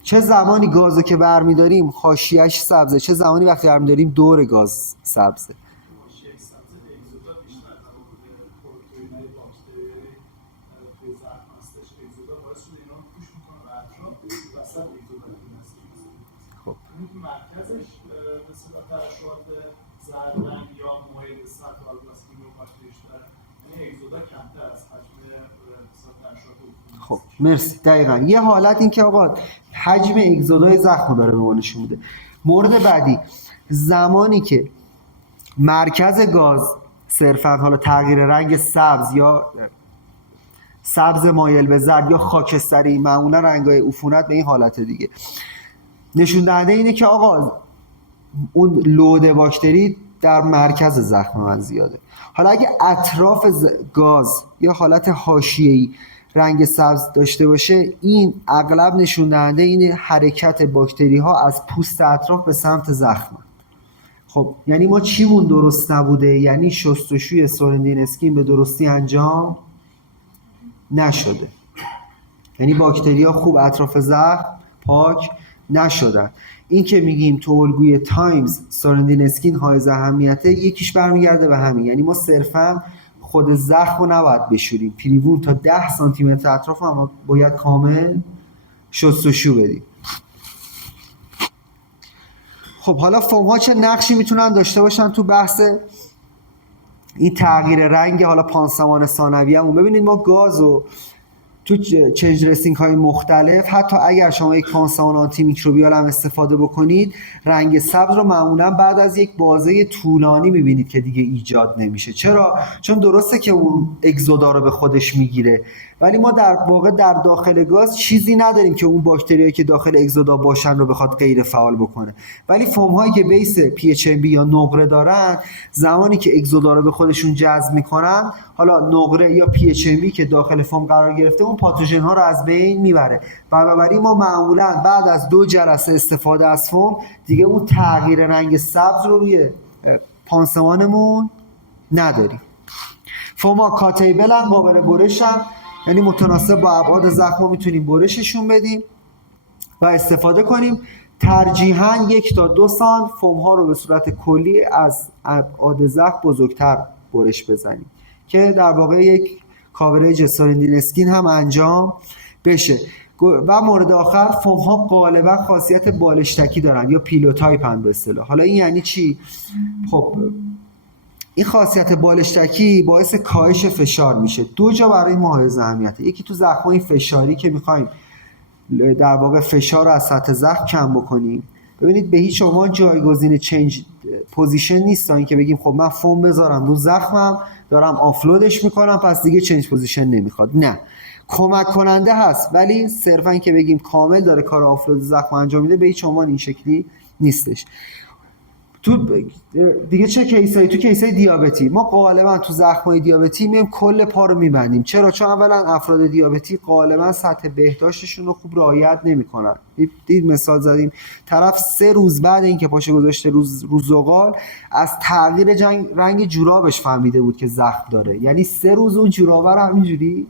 چه زمانی گازو که برمیداریم حاشیه‌اش سبزه، چه زمانی وقتی برمیداریم دور گاز سبزه. خب مرکزش به صورت ترشحات زرد رنگ یا مایل به سطح آلباستیک و بیشتر، یعنی اگزودا کمتر از حجم ترشحات. خب مرسی. دقیقاً یه حالت این که آقا حجم اگزودای زخم داره به ما نشون میده. مورد بعدی، زمانی که مرکز گاز صرفاً حالا تغییر رنگ سبز یا سبز مایل به زرد یا خاکستری، معمولا رنگ‌های عفونت به این حالت دیگه، نشون دهنده اینه که آقا اون لود باکتری در مرکز زخم من زیاده. حالا اگه اطراف گاز یا حالت حاشیه‌ای رنگ سبز داشته باشه، این اغلب نشون دهنده این حرکت باکتری ها از پوست اطراف به سمت زخم. خب یعنی ما چیمون درست نبوده؟ یعنی شستشوی سورندین اسکین به درستی انجام نشده، یعنی باکتری ها خوب اطراف زخم پاک نشدن. این که میگیم تو الگوی تایمز سورندین اسکین حائز اهمیته، یکیش برمیگرده به همین، یعنی ما صرفا خود زخم رو نباید بشوریم. پریوون تا 10 سانتی متر اطراف هم باید کامل شستشو بدیم. خب حالا فوم ها چه نقشی میتونن داشته باشن تو بحث این تغییر رنگ حالا پانسمان ثانویه‌مون؟ ببینید ما گازو تو چنج رسینگ های مختلف، حتی اگر شما یک پانسمان آنتی میکروبیال هم استفاده بکنید، رنگ سبز رو معمولا بعد از یک بازه طولانی میبینید که دیگه ایجاد نمیشه. چرا؟ چون درسته که اون اگزودا رو به خودش میگیره، ولی ما در واقع در داخل گاز چیزی نداریم که اون باکتریایی که داخل اگزودا باشن رو بخواد غیر فعال بکنه. ولی فوم هایی که بیس PHMB یا نقره دارن، زمانی که اگزودا رو به خودشون جذب میکنن، حالا نقره یا PHMB که داخل فوم قرار گرفته، اون پاتوژن ها رو از بین میبره. بنابراین ما معمولا بعد از 2 جلسه استفاده از فوم دیگه اون تغییر رنگ سبز رو روی پانسمانمون نداریم. فوما کاتیبل هم قابل برش هم، یعنی متناسب با ابعاد زخم میتونیم برششون بدیم و استفاده کنیم. ترجیحاً 1 تا 2 سانت فوم ها رو به صورت کلی از ابعاد زخم بزرگتر برش بزنیم که در واقع یک کاورج ساریندین اسکین هم انجام بشه. و مورد آخر، فوم ها غالبا خاصیت بالشتکی دارن یا پیلوتایپ هم به اصطلاح. حالا این یعنی چی؟ خب این خاصیت بالشتکی باعث کاهش فشار میشه. 2 جا برای ملاحظه اهمیته. یکی تو زخم‌های فشاری که میخوایم در واقع فشار رو از سطح زخم کم بکنیم. ببینید به هیچ عنوان جایگزین چنج پوزیشن نیست تا اینکه بگیم خب من فوم بذارم رو زخمم دارم آفلودش میکنم پس دیگه چنج پوزیشن نمیخواد. نه، کمک کننده هست، ولی صرفا اینکه بگیم کامل داره کار آفلود زخم انجام میده به هیچ عنوان این شکلی نیستش. تو دیگه چه کیسایی؟ تو کیسای دیابتی ما غالبا تو زخم‌های دیابتی میایم کل پا رو میبندیم. چرا؟ چون اولا افراد دیابتی غالبا سطح بهداشتشون رو خوب رعایت نمیکنن. دید مثال زدیم طرف 3 روز بعد اینکه پاشو گذاشته رو زغال از تغییر رنگ جورابش فهمیده بود که زخم داره، یعنی 3 روز اون جورابه رو همینجوری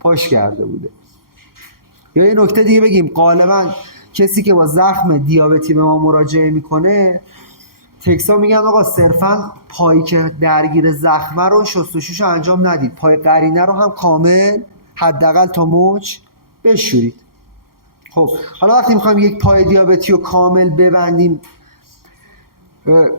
پاش کرده بوده. یا یه نکته دیگه بگیم، غالبا کسی که با زخم دیابتی به ما مراجعه میکنه تکسا میگن آقا صرفا پایی که درگیر زخمه رو شستشوش انجام ندید، پای قرینه رو هم کامل حداقل تا مچ بشورید. خب حالا وقتی میخوایم یک پای دیابتی رو کامل ببندیم،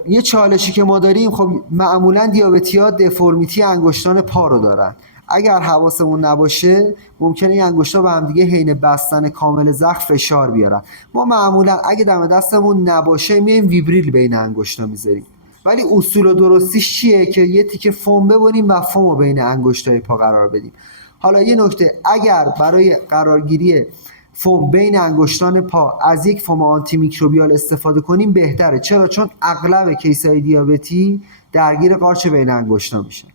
یه چالشی که ما داریم، خب معمولا دیابتی ها دفرمیتی انگشتان پا رو دارن. اگر حواسمون نباشه ممکنه این انگشتا به هم دیگه حین بستن کامل زخم فشار بیارن. ما معمولا اگه دم دستمون نباشه میایم ویبریل بین انگشتا میذاریم، ولی اصول و درستیش چیه که یه تیکه فوم ببریم و فوم رو بین انگشتای پا قرار بدیم. حالا یه نکته، اگر برای قرارگیری فوم بین انگشتان پا از یک فوم آنتی میکروبیال استفاده کنیم بهتره. چرا؟ چون اغلب کیس‌های دیابتی درگیر قارچ بین انگشتا میشه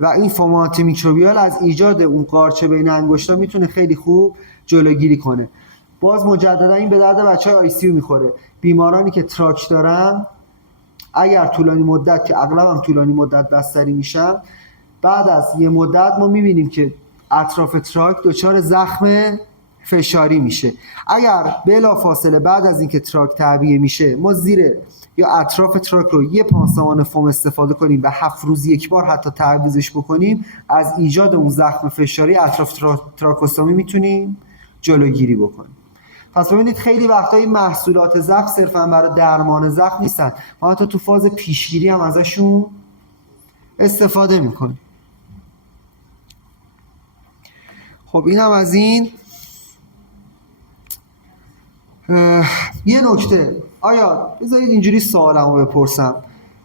و این فوم آنتی میکروبیال از ایجاد اون قارچ بین انگشتا میتونه خیلی خوب جلوگیری کنه. باز مجددا این به درد بچهای آی سی یو میخوره. بیمارانی که تراک دارن اگر طولانی مدت، که اغلب هم طولانی مدت بستری میشن، بعد از یه مدت ما میبینیم که اطراف تراک دچار زخم فشاری میشه. اگر بلافاصله بعد از اینکه تراک تعبیه میشه ما زیر یا اطراف تراک رو یه پانسمان فوم استفاده کنیم و 7 روز یک بار حتی تعویضش بکنیم، از ایجاد اون زخم فشاری اطراف تراکوستومی میتونیم جلوگیری بکنیم. پس ببینید خیلی وقتا این محصولات زخم صرفا برای درمان زخم نیستن، ما حتی تو فاز پیشگیری هم ازشون استفاده میکنیم. خب اینم از این. یه نکته، آیا بذارید اینجوری سوالمو بپرسم،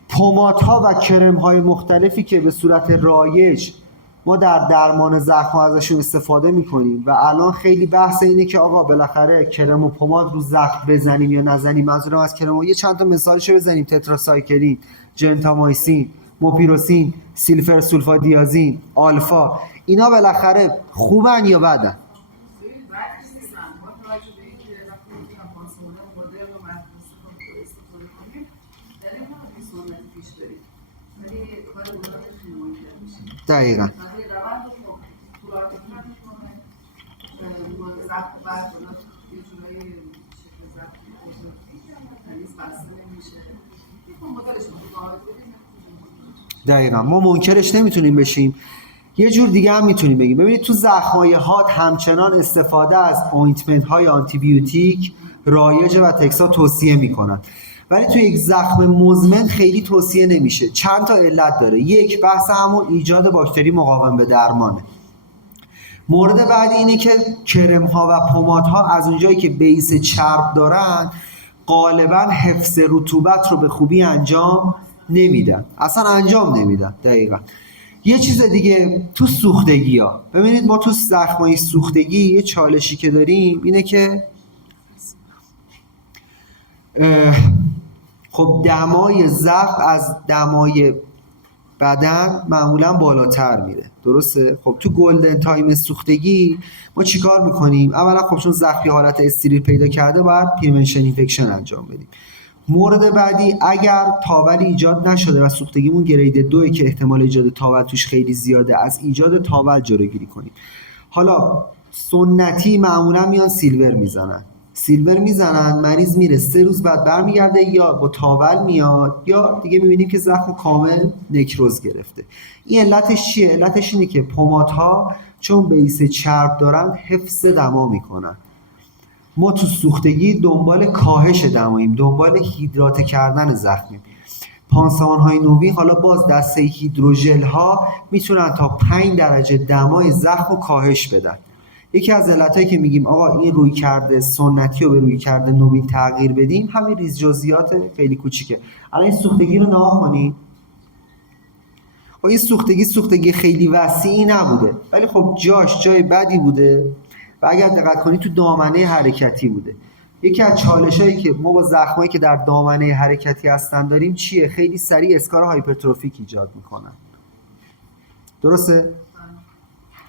پمادها و کرم‌های مختلفی که به صورت رایج ما در درمان زخم ازشون استفاده میکنیم و الان خیلی بحث اینه که آقا بالاخره کرم و پماد رو زخم بزنیم یا نزنیم، منظورم از کرم یه چند تا مثالشو بزنیم، تتراسایکلین، جنتامایسین، موپیروسین، سیلفر سولفادیازین، آلفا، اینا بالاخره خوبن یا بدن؟ دقیقا دقیقا ما منکرش نمیتونیم بشیم. یه جور دیگه هم میتونیم بگیم، ببینید تو زخمای حاد همچنان استفاده از اوینتمنت های آنتی بیوتیک رایجه و تکسا توصیه میکنن، ولی تو یک زخم مزمن خیلی توصیه نمیشه. چند تا علت داره. یک، بحث همون ایجاد باکتری مقاوم به درمانه. مورد بعدی اینه که کرم ها و پماد ها از اونجایی که بیس چرب دارن غالبا حفظ رطوبت رو به خوبی انجام نمیدن، اصلا انجام نمیدن. دقیقا. یه چیز دیگه تو سوختگی ها، ببینید ما تو زخمای سوختگی یه چالشی که داریم اینه که خب دمای زخم از دمای بدن معمولا بالاتر میره، درسته؟ خب تو گلدن تایم سوختگی ما چیکار میکنیم؟ اولا خب چون زخمی حالت استریل پیدا کرده باید پریونشن اینفکشن انجام بدیم. مورد بعدی، اگر تاول ایجاد نشده و سوختگیمون گرید 2 که احتمال ایجاد تاول توش خیلی زیاده، از ایجاد تاول جلوگیری کنیم. حالا سنتی معمولا میان سیلور میزنن، مریض میره 3 روز بعد برمیگرده یا با تاول میاد یا دیگه میبینیم که زخم کامل نکروز گرفته. این علتش چیه؟ علتش اینه که پمادها چون بیس چرب دارن حفظ دما میکنن. ما تو سوختگی دنبال کاهش دماییم، دنبال هیدراته کردن زخمیم. پانسمان های نوین حالا باز دسته هیدروژل ها میتونن تا 5 درجه دمای زخم رو کاهش بدن. یکی از علتایی که میگیم آقا این روی کرده سنتی رو به روی کرده نوین تغییر بدیم همین ریز جزئیات خیلی کوچیکه. الان این سوختگی رو نگاه کنید. خب این سوختگی خیلی وسیعی نبوده، ولی خب جای بدی بوده و اگر دقت کنید تو دامنه حرکتی بوده. یکی از چالشایی که ما با زخمایی که در دامنه حرکتی هستن داریم چیه؟ خیلی سریع اسکار هایپرتروفیک ایجاد میکنن. درسته؟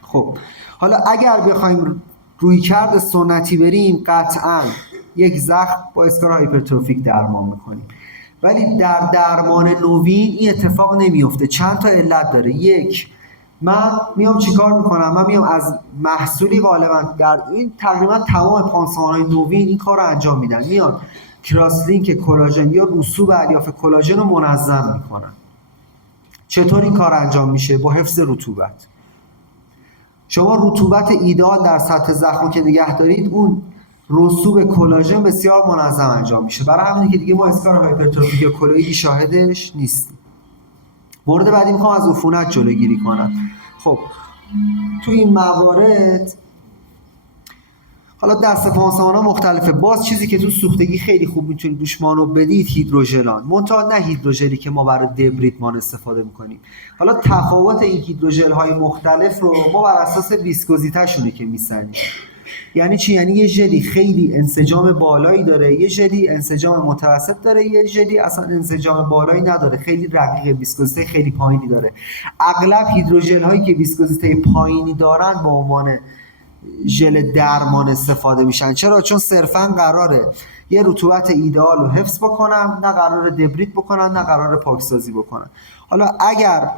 خب حالا اگر بخوایم رویکرد سنتی بریم قطعاً یک زخم با اسکار هایپرتروفیک درمان میکنیم، ولی در درمان نوین این اتفاق نمیفته. چند تا علت داره. یک، من میام چیکار میکنم؟ من میام از محصولی غالبا در این تقریبا تمام پانسمان‌های نوین این کار رو انجام میدن، میان کراسلینک کلاژن یا رسوب الیاف کلاژن رو منظم میکنن. چطور این کار انجام میشه؟ با حفظ رطوبت. شما رطوبت ایدئال در سطح زخم که نگه دارید، اون رسوب کلاژن بسیار منظم انجام میشه. برای همینه که دیگه ما اسکار هایپرتروفی یا کلویدی شاهدش نیستیم. مورد بعدی میخوام از عفونت جلوگیری کنم. خب تو این موارد حالا دسته پانسمان‌ها مختلفه. باز چیزی که تو سوختگی خیلی خوب میتونید دوشمانو بدید هیدروژلان، منتها نه هیدروژلی که ما برای دبریتمان استفاده میکنیم. حالا تفاوت این هیدروژل های مختلف رو ما بر اساس ویسکوزیته شونه که میسنیم. یعنی چی؟ یعنی یه ژلی خیلی انسجام بالایی داره، یه ژلی انسجام متوسط داره، یه ژلی اصلا انسجام بالایی نداره، خیلی رقیق، ویسکوزیته خیلی پایینی داره. اغلب هیدروژل هایی که ویسکوزیته پایینی دارن با عنوان ژل درمان استفاده میشن. چرا؟ چون صرفا قراره یه رطوبت ایدئال رو حفظ بکنن، نه قراره دبریت بکنن، نه قراره پاکسازی بکنن. حالا اگر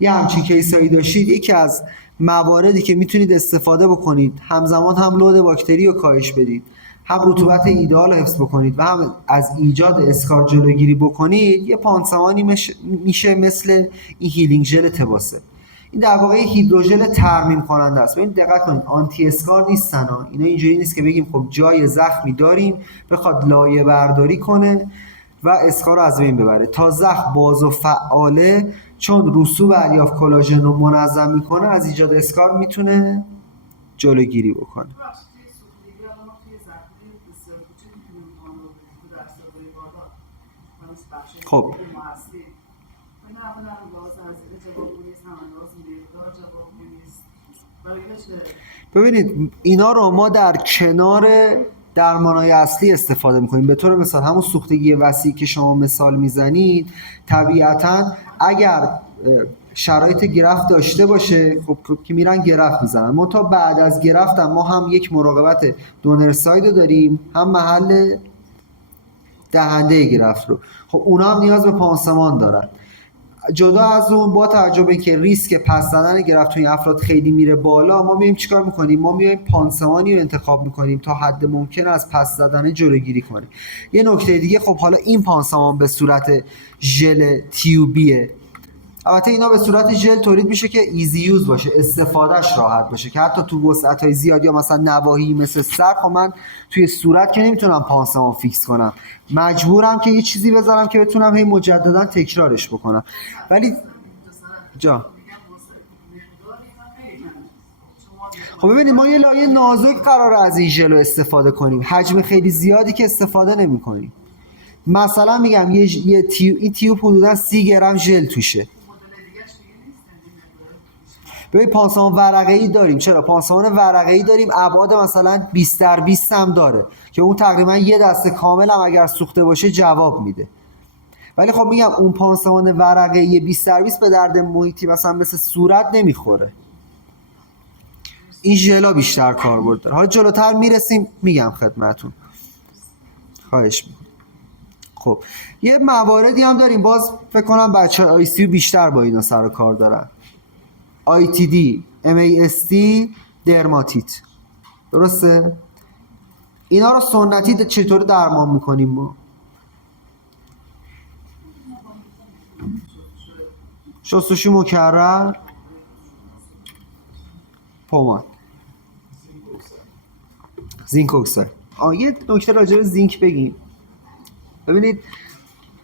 یه همچین کیسایی داشتید، یکی از مواردی که میتونید استفاده بکنید همزمان هم لود باکتری رو کاهش بدید، هم رطوبت ایدئال رو حفظ بکنید و هم از ایجاد اسکار جلوگیری بکنید، یه پانسمانی میشه مثل این هیلینگ ژل تباسه. این در واقع هیدروژل ترمیم کننده است. ببین دقت کنید، آنتی اسکار نیستن ها. اینا اینجوری نیست که بگیم خب جای زخمی داریم بخواد لایه برداری کنه و اسکار رو از بین ببره. تا زخم باز و فعاله، چون رسوب الیاف کلاژن رو منظم میکنه، از ایجاد اسکار میتونه جلوگیری بکنه. خب ببینید اینا رو ما در کنار درمان‌های اصلی استفاده می‌کنیم. به طور مثال همون سوختگی وسیع که شما مثال میزنید، طبیعتاً اگر شرایط گرفت داشته باشه خب که میرن گرفت میزنن. منتها بعد از گرفت ما هم یک مراقبت دونر ساید رو داریم، هم محل دهنده گرفت رو. خب اونا هم نیاز به پانسمان دارن. جدا از اون، با توجه به که ریسک پس زدن گرفت توی افراد خیلی میره بالا، ما میایم چیکار میکنیم؟ ما میایم پانسمانی رو انتخاب میکنیم تا حد ممکن از پس زدن جلوگیری کنیم. یه نکته دیگه، خب حالا این پانسمان به صورت ژل تیوبیه، البته اینا به صورت ژل تولید میشه که ایزی یوز باشه، استفادهش راحت باشه، که حتی تو وسعت‌های زیاد یا مثلا نواحی مثل سر، خب من توی صورت که نمیتونم پانسمان فیکس کنم، مجبورم که یه چیزی بذارم که بتونم هی مجددا تکرارش بکنم. ولی جا خب ببینید ما یه لایه نازک قراره از این ژل استفاده کنیم، حجم خیلی زیادی که استفاده نمی‌کنیم. مثلا میگم این تیوب حدودا 30 گرم ژل توشه. ببین پانسمان ورقه‌ای داریم. چرا؟ پانسمان ورقه‌ای داریم، ابعاد مثلا 20 در 20 هم داره که اون تقریبا یه دسته کامل هم اگر سوخته باشه جواب میده. ولی خب میگم اون پانسمان ورقه‌ای 20 در 20 به درد محیطی مثلا مثل صورت نمیخوره. این ژلا بیشتر کاربرد داره. حالا جلوتر میرسیم میگم خدمتتون. خواهش میکنم. خب یه مواردی هم داریم، باز فکر کنم بچه‌های آی سی یو بیشتر با اینا سر و کار دارن. ITD، MAST، درماتیت. درسته؟ اینا رو سنتی چطور درمان میکنیم ما؟ شستشوی مکرر، پماد، زینک اکساید. یه نکته راجع به زینک بگیم. ببینید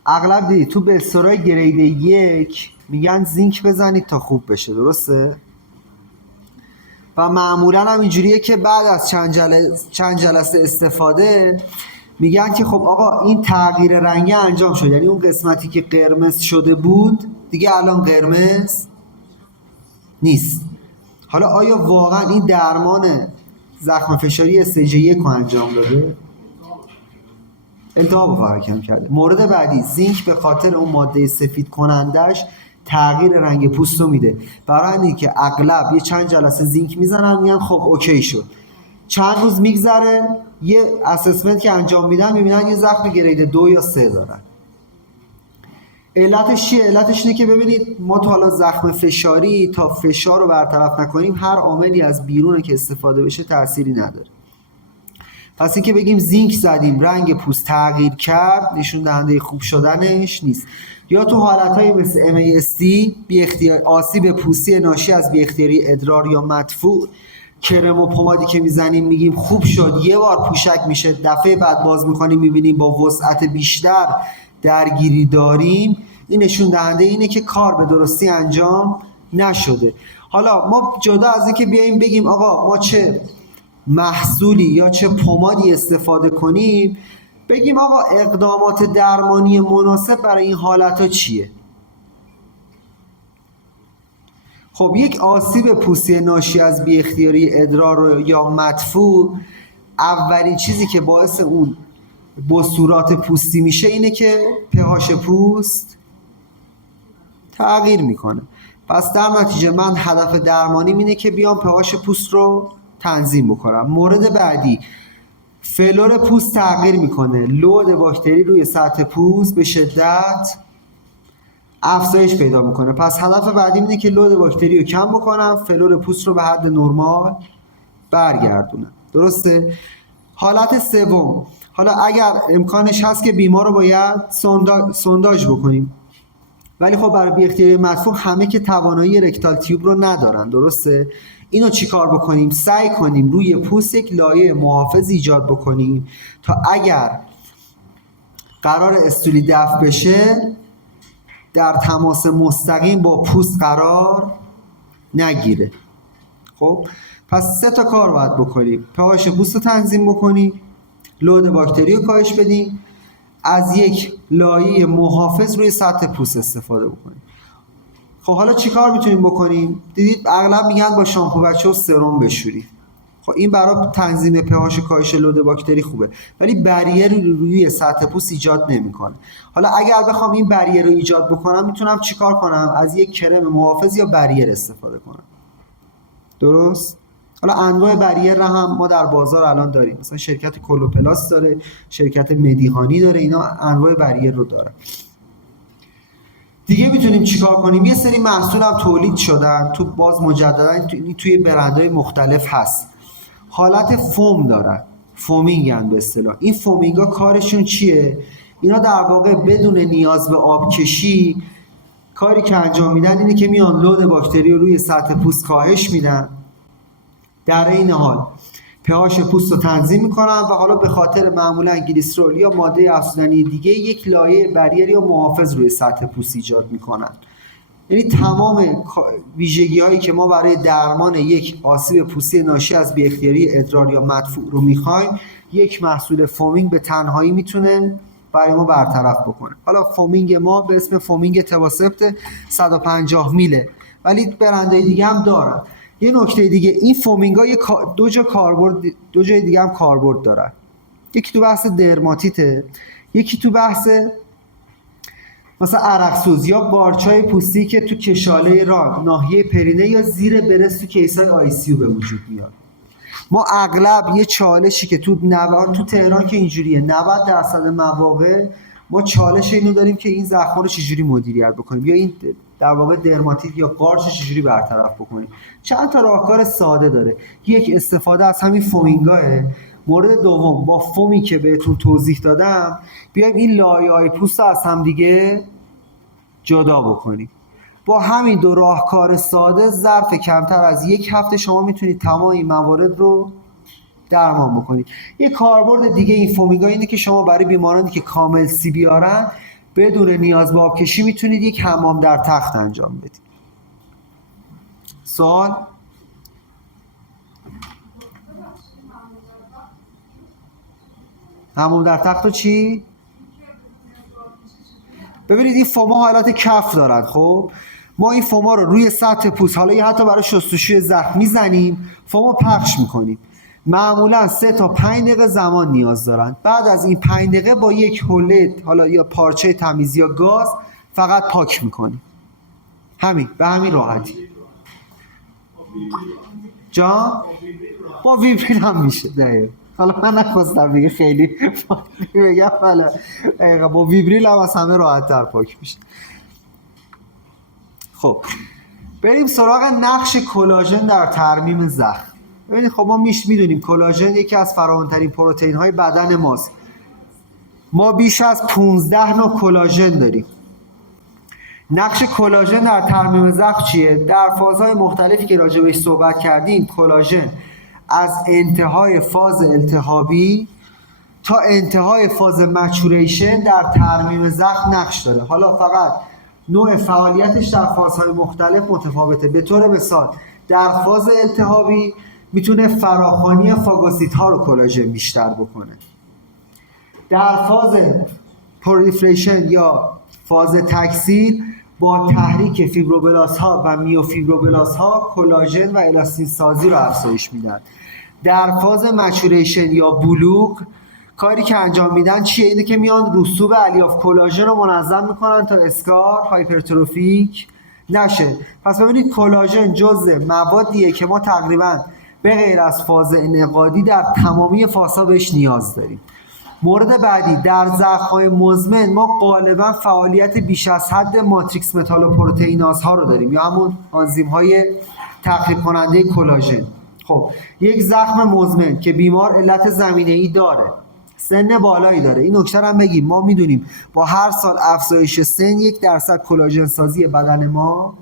اغلب دیدید تو بسترهای گرید 1 میگن زینک بزنید تا خوب بشه، درسته؟ و معمولا هم اینجوریه که بعد از چند جلسه استفاده میگن که خب آقا این تغییر رنگی انجام شد، یعنی اون قسمتی که قرمز شده بود دیگه الان قرمز نیست. حالا آیا واقعا این درمان زخم فشاری استیج 1 رو انجام داده؟ التهاب رو فراکم کرده. مورد بعدی، زینک به خاطر اون ماده سفید کنندش تغییر رنگ پوست رو میده. برای همینه که اغلب یه چند جلسه زینک میزنن میگن خب اوکی شد. چند روز میگذره یه اسسمنت که انجام میدن میبینن یه زخم گرید 2 یا 3 دارن. علتش چیه؟ علتش اینه که ببینید ما تو حالا زخم فشاری تا فشار رو برطرف نکنیم هر عاملی از بیرون که استفاده بشه تأثیری نداره. پس اینکه بگیم زینک زدیم رنگ پوست تغییر کرد نشون دهنده خوب شدنش نیست. یا تو حالتهای مثل MASD بی اختیار آسیب پوستی ناشی از بی اختیاری ادرار یا مدفوع، کرم و پمادی که میزنیم میگیم خوب شد، یه بار پوشک میشه، دفعه بعد باز میکنیم میبینیم با وسعت بیشتر درگیری داریم، این نشون دهنده اینه که کار به درستی انجام نشده. حالا ما جدا از اینکه بیایم بگیم آقا ما چه محصولی یا چه پمادی استفاده کنیم، بگیم آقا اقدامات درمانی مناسب برای این حالتها چیه؟ خب یک آسیب پوستی ناشی از بی اختیاری ادرار یا مدفوع، اولین چیزی که باعث اون بصورات پوستی میشه اینه که pH پوست تغییر میکنه. پس در نتیجه من هدف درمانیم اینه که بیام pH پوست رو تنظیم بکنم. مورد بعدی، فلور پوست تغییر میکنه، لود باکتری روی سطح پوست به شدت افزایش پیدا میکنه. پس هدف بعدی اینه که لود باکتری رو کم بکنم، فلور پوست رو به حد نرمال برگردونم. درسته؟ حالت سوم، حالا اگر امکانش هست که بیمار رو باید سونداژ بکنیم، ولی خب برای بی اختیاری مدفوع همه که توانایی رکتال تیوب رو ندارن. درسته؟ اینو چی کار بکنیم؟ سعی کنیم روی پوست یک لایه محافظ ایجاد بکنیم تا اگر قرار استولی دفع بشه در تماس مستقیم با پوست قرار نگیره. خب پس 3 تا کار باید بکنیم: pH پوست رو تنظیم بکنیم، لود باکتری رو کاهش بدیم، از یک لایه محافظ روی سطح پوست استفاده بکنیم. خب حالا چی کار میتونیم بکنیم؟ دیدید اغلب میگن با شامپو بچه و سرم بشورید. خب این برای تنظیم pH کاهش لود باکتری خوبه، ولی بریر روی سطح پوست ایجاد نمیکنه. حالا اگر بخوام این بریر رو ایجاد بکنم میتونم چیکار کنم؟ از یک کرم محافظ یا بریر استفاده کنم. درست؟ حالا انواع بریر را هم ما در بازار الان داریم، مثلا شرکت کلوپلاس داره، شرکت مدیهانی داره، اینا انواع بریر رو دارن. دیگه میتونیم چیکار کنیم؟ یه سری محصول هم تولید شدن تو باز مجددا توی برندهای مختلف هست، حالت فوم دارن، فومینگن به اصطلاح. این فومینگا کارشون چیه؟ اینا در واقع بدون نیاز به آب کشی کاری که انجام میدن اینه که میان لود باکتری رو روی سطح پوست کاهش میدن، در این حال pH پوست رو تنظیم میکنن و حالا به خاطر معمولا گلیسرول یا ماده افزودنی دیگه یک لایه بریری یا محافظ روی سطح پوست ایجاد میکنن. یعنی تمام ویژگی هایی که ما برای درمان یک آسیب پوستی ناشی از بی اختیاری ادرار یا مدفوع رو میخوایم، یک محصول فومینگ به تنهایی میتونه برای ما برطرف بکنه. حالا فومینگ ما به اسم فومینگ تواسپت 150 میله، ولی برندهای دیگه هم دارن. یه نکته دیگه، این فومینگ ها دو جای دیگه هم کاربرد دارن. یکی تو بحث درماتیته، یکی تو بحث مثلا عرقسوز یا قارچای پوستی که تو کشاله ران، ناحیه پرینه یا زیر برس تو کیسای آی سی یو به وجود میاد. ما اغلب یه چالشی که تو تهران که اینجوریه، 90% مواقع ما چالش اینو داریم که این زخم رو چجوری مدیریت بکنیم، یا این در واقع درماتیت یا قارچ چجوری برطرف بکنیم. چند تا راهکار ساده داره. یک، استفاده از همین فومینگاه. مورد دوم، با فومی که بهتون توضیح دادم بیایم این لایه‌های پوست از هم دیگه جدا بکنیم. با همین دو راهکار ساده ظرف کمتر از یک هفته شما میتونید تمام این موارد رو درمان بکنید. یک کاربرد دیگه این فومینگ‌ها اینه که شما برای بیمارانی که کامل سی بیارن بدون نیاز به آبکشی میتونید یک حمام در تخت انجام بدید. سوال؟ حمام در تخت رو چی؟ ببینید این فوما حالت کف دارن. خب ما این فوما رو روی سطح پوست، حالا یا حتی برای شستشوی زخم میزنیم، فوما پخش میکنیم. معمولا 3 تا 5 دقیقه زمان نیاز دارن. بعد از این 5 دقیقه با یک حوله حالا یا پارچه تمیز یا گاز فقط پاک میکنیم. همین، به همین راحتی. جان؟ با ویبرین هم میشه. دقیقا. حالا من نخواستم دیگه خیلی بگم، حالا با ویبریل هم از همه راحت تر پاک میشه. خب بریم سراغ نقش کلاژن در ترمیم زخم. ببینید خب ما میدونیم کلاژن یکی از فراوان‌ترین پروتئین های بدن ماست. ما بیش از 15 نوع کلاژن داریم. نقش کلاژن در ترمیم زخم چیه؟ در فازهای مختلفی که راجع بهش صحبت کردیم، کلاژن از انتهای فاز التهابی تا انتهای فاز مچوریشن در ترمیم زخم نقش داره. حالا فقط نوع فعالیتش در فازهای مختلف متفاوته. به طور مثال در فاز التهابی میتونه فراخوانی فاگوسیت ها رو کلاژن بیشتر بکنه. در فاز پرولیفریشن یا فاز تکثیر با تحریک فیبروبلاست ها و میوفیبروبلاست ها کلاژن و الاستین سازی رو افزایش میدن. در فاز مچوریشن یا بلوغ کاری که انجام میدن چیه؟ اینه که میان رسوب الیاف کلاژن رو منظم میکنن تا اسکار هایپرتروفیک نشه. پس ببینید کلاژن جزء موادیه که ما تقریبا به غیر از فاز انعقادی در تمامی فازها بهش نیاز داریم. مورد بعدی، در زخم‌های مزمن ما غالبا فعالیت بیش از حد ماتریکس متالوپروتئیناز ها رو داریم یا همون آنزیم‌های تخریب کننده کلاژن. خب یک زخم مزمن که بیمار علت زمینه‌ای داره، سن بالایی داره، این نکته هم بگیم، ما میدونیم با هر سال افزایش سن 1% کلاژن سازی بدن ما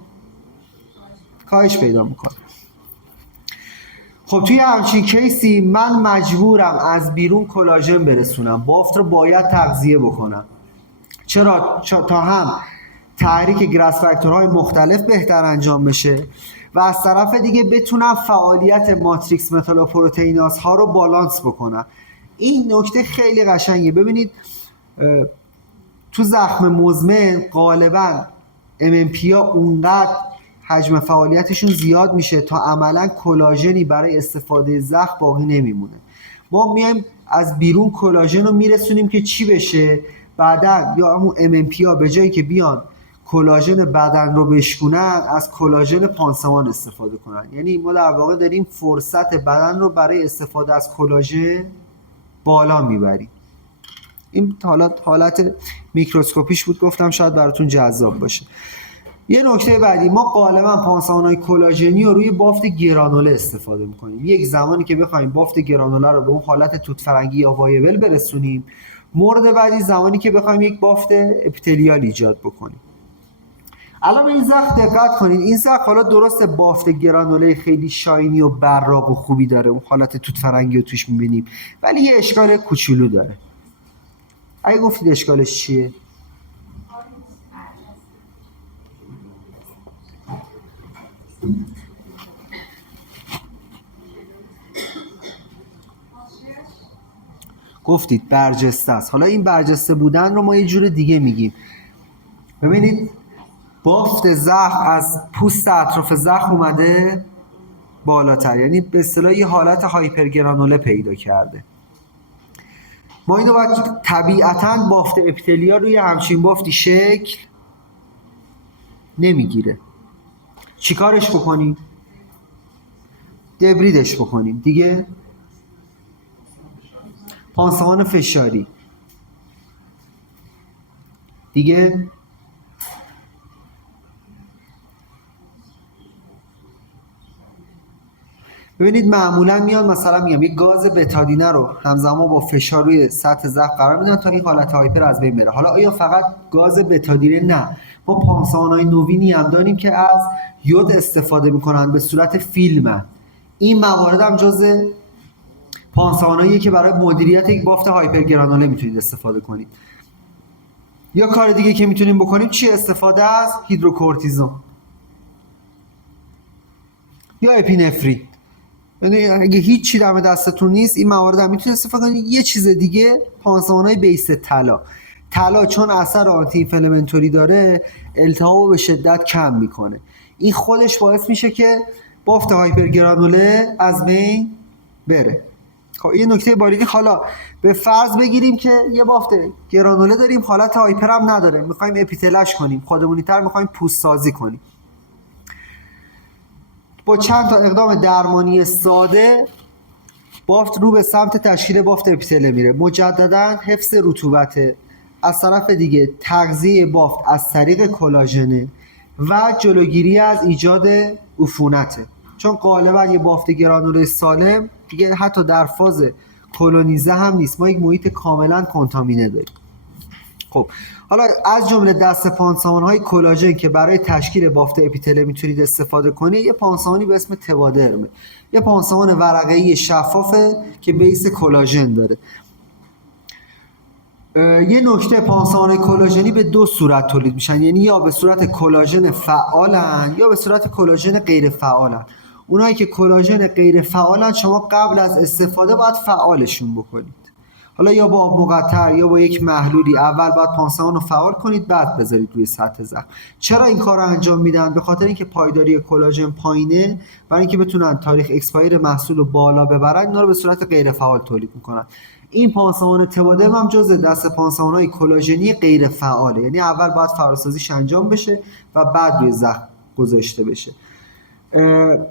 کاهش پیدا میکنه. خب توی همچین کیسی من مجبورم از بیرون کلاژن برسونم، بافت رو باید تغذیه بکنم. چرا؟ تا هم تحریک گراس فاکتورهای مختلف بهتر انجام بشه و از طرف دیگه بتونم فعالیت ماتریکس متالوپروتئیناز ها رو بالانس بکنم. این نکته خیلی قشنگه. ببینید تو زخم مزمن غالبا MMP ها اونقدر حجم فعالیتشون زیاد میشه تا عملا کلاژنی برای استفاده زخم باقی نمیمونه. ما میایم از بیرون کلاژن رو میرسونیم که چی بشه؟ بعدا یا همون MMP ها به جایی که بیان کلاژن بدن رو بشکنن از کلاژن پانسمان استفاده کنن. یعنی ما در واقع داریم فرصت بدن رو برای استفاده از کلاژن بالا میبریم. این حالت میکروسکوپیش بود، گفتم شاید براتون جذاب باشه. یه نکته بعدی، ما غالبا پانسمان‌های کلاژنی رو روی بافت گرانوله استفاده میکنیم. یک زمانی که بخوایم بافت گرانوله رو به اون حالت توت فرنگی یا وایبل برسونیم. مورد بعدی زمانی که بخوایم یک بافت اپیتلیال ایجاد بکنیم. الان به این زخم دقت کنید. این زخم حالا درست بافت گرانوله خیلی شاینی و براق و خوبی داره، اون حالت توت فرنگی رو توش میبینیم، ولی یه اشکال کوچولو داره. اگه گفتید اشکالش چیه؟ گفتید برجسته است. حالا این برجسته بودن رو ما یه جور دیگه میگیم. ببینید بافت زخم از پوست اطراف زخم اومده بالاتر، یعنی به اصطلاح یه حالت هایپرگرانوله پیدا کرده. ما اینو باید طبیعتاً بافت اپیتلیا روی همچین بافتی شکل نمیگیره. چیکارش بکنیم؟ دبریدش بکنیم دیگه. پانسمان فشاری دیگه. ببینید معمولا میان مثلا میگم یک گاز بتادینه رو همزمان با فشار روی سطح زخم قرار میدن تا این حالت هایپر از بین بره. حالا آیا فقط گاز بتادینه؟ نه، ما پانسمان‌های نوینی هم داریم که از یود استفاده میکنن به صورت فیلم. این موارد هم جزء پانسمان‌هاییه که برای مدیریت یک بافت هایپرگرانوله میتونید استفاده کنید. یا کار دیگه که میتونیم بکنیم چی؟ استفاده از هیدروکورتیزون یا اپینفرین. یعنی اگه هیچ چی دم دستتون نیست این موارد هم میتونید استفاده کنید. یه چیز دیگه پانسمان‌های بیس طلا چون اثر آنتی اینفلاماتوری داره التهاب به شدت کم میکنه. این خودش باعث میشه که بافت هایپرگرانوله از بین بره. خب این نکته باریکی. حالا به فرض بگیریم که یه بافت گرانوله داریم، حالت هایپر هم نداره، میخوایم اپیتلش کنیم، خودمونی‌تر میخوایم پوست سازی کنیم. با چند تا اقدام درمانی ساده بافت رو به سمت تشکیل بافت اپیتله میره. مجددا حفظ رطوبت، از طرف دیگه تغذیه بافت از طریق کلاژن و جلوگیری از ایجاد عفونته. چون غالبا یه بافت گرانوله سالم دیگه حتی در فاز کلونیزه هم نیست، ما یک محیط کاملا کنتامینه داریم. خب حالا از جمله دسته پانسمان‌های کلاژن که برای تشکیل بافت اپیتله میتونید استفاده کنید، یه پانسمانی به اسم توادرمه. یه پانسمان ورقه‌ای شفافه که بیس کلاژن داره. یه نکته، پانسمان کلاژنی به دو صورت تولید میشن، یعنی یا به صورت کلاژن فعالن یا به صورت کلاژن غیر فعالن. اونایی که کلاژن غیر فعالن شما قبل از استفاده باید فعالشون بکنید. حالا یا با آب مقطر یا با یک محلولی اول باید پانسمان رو فعال کنید بعد بذارید روی سطح زخم. چرا این کار رو انجام میدن؟ به خاطر اینکه پایداری کلاژن پایینه، برای اینکه بتونن تاریخ اکسپایر محصول رو بالا ببرن اینا رو به صورت غیر فعال تولید میکنن. این پانسمان توادرم هم جزء دسته پانسمان‌های کلاژنی غیر فعاله، یعنی اول باید فعالسازیش انجام بشه و بعد روی زخم گذاشته بشه.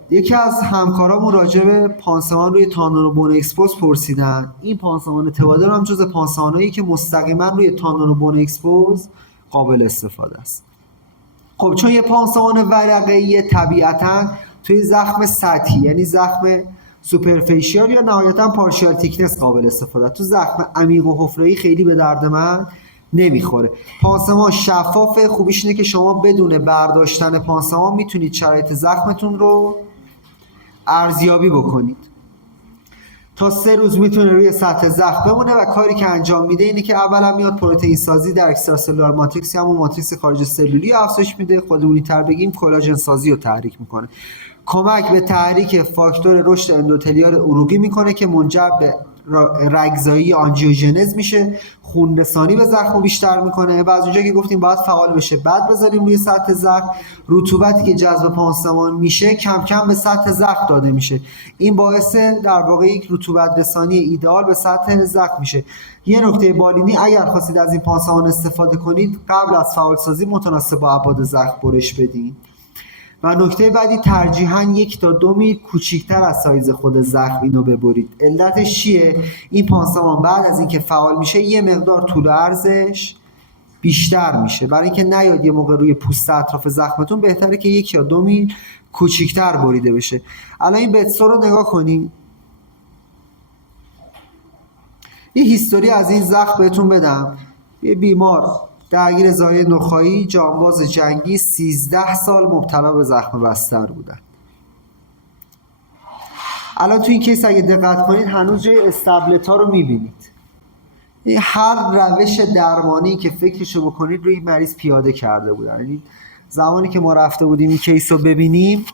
یکی از همکارامون راجع به پانسمان روی تاندون و بون اکسپوز پرسیدن. این پانسمان توادر هم جزء پانسمان‌هایی که مستقیما روی تاندون و بون اکسپوز قابل استفاده است. خب چون یه پانسمان ورقه‌ای طبیعتاً توی زخم سطحی یعنی زخم سوپرفیشیال یا نهایتاً پارشیال تیکنس قابل استفاده، تو زخم عمیق و حفره‌ای خیلی به درد من نمیخوره. پانسمان شفافه، خوبیش اینه که شما بدون برداشتن پانسمان میتونید شرایط زخمتون رو ارزیابی بکنید. تا 3 روز میتونه روی سطح زخم بمونه و کاری که انجام میده اینه که اولا میاد پروتئین سازی در اکستراسلولار ماتریکس یا همون ماتریکس خارج سلولی افزایش میده، خودمونی تر بگیم کلاژن سازی رو تحریک میکنه. کمک به تحریک فاکتور رشد اندوتلیال عروقی میکنه که منجر به رگزایی آنژیوژنز میشه، خون رسانی به زخم بیشتر میکنه و از اونجا که گفتیم باید فعال بشه بعد بذاریم روی سطح زخم، رطوبتی که جذب پانسمان میشه کم کم به سطح زخم داده میشه. این باعث در واقع یک رطوبت رسانی ایدئال به سطح زخم میشه. یه نکته بالینی، اگر خواستید از این پانسمان استفاده کنید قبل از فعالسازی متناسب با ابعاد زخم برش بدین. و نکته بعدی، ترجیحاً 1 تا 2 میل کوچیک‌تر از سایز خود زخم اینو ببرید. علتش چیه؟ این پانسمان بعد از اینکه فعال میشه یه مقدار طول و عرضش بیشتر میشه، برای اینکه نیاد یه موقع روی پوست اطراف زخمتون بهتره که 1 یا 2 میل کوچیک‌تر بریده بشه. الان این بتسو رو نگاه کنید. یه هیستوری از این زخم بهتون بدم. یه بیمار درگیر زایه نخاعی، جانباز جنگی، 13 سال مبتلا به زخم بستر بودن. الان تو این کیس اگه دقت کنید هنوز جای استبلت ها رو میبینید. هر روش درمانی که فکرشو بکنید روی مریض پیاده کرده بودن. یعنی زمانی که ما رفته بودیم این کیس رو ببینیم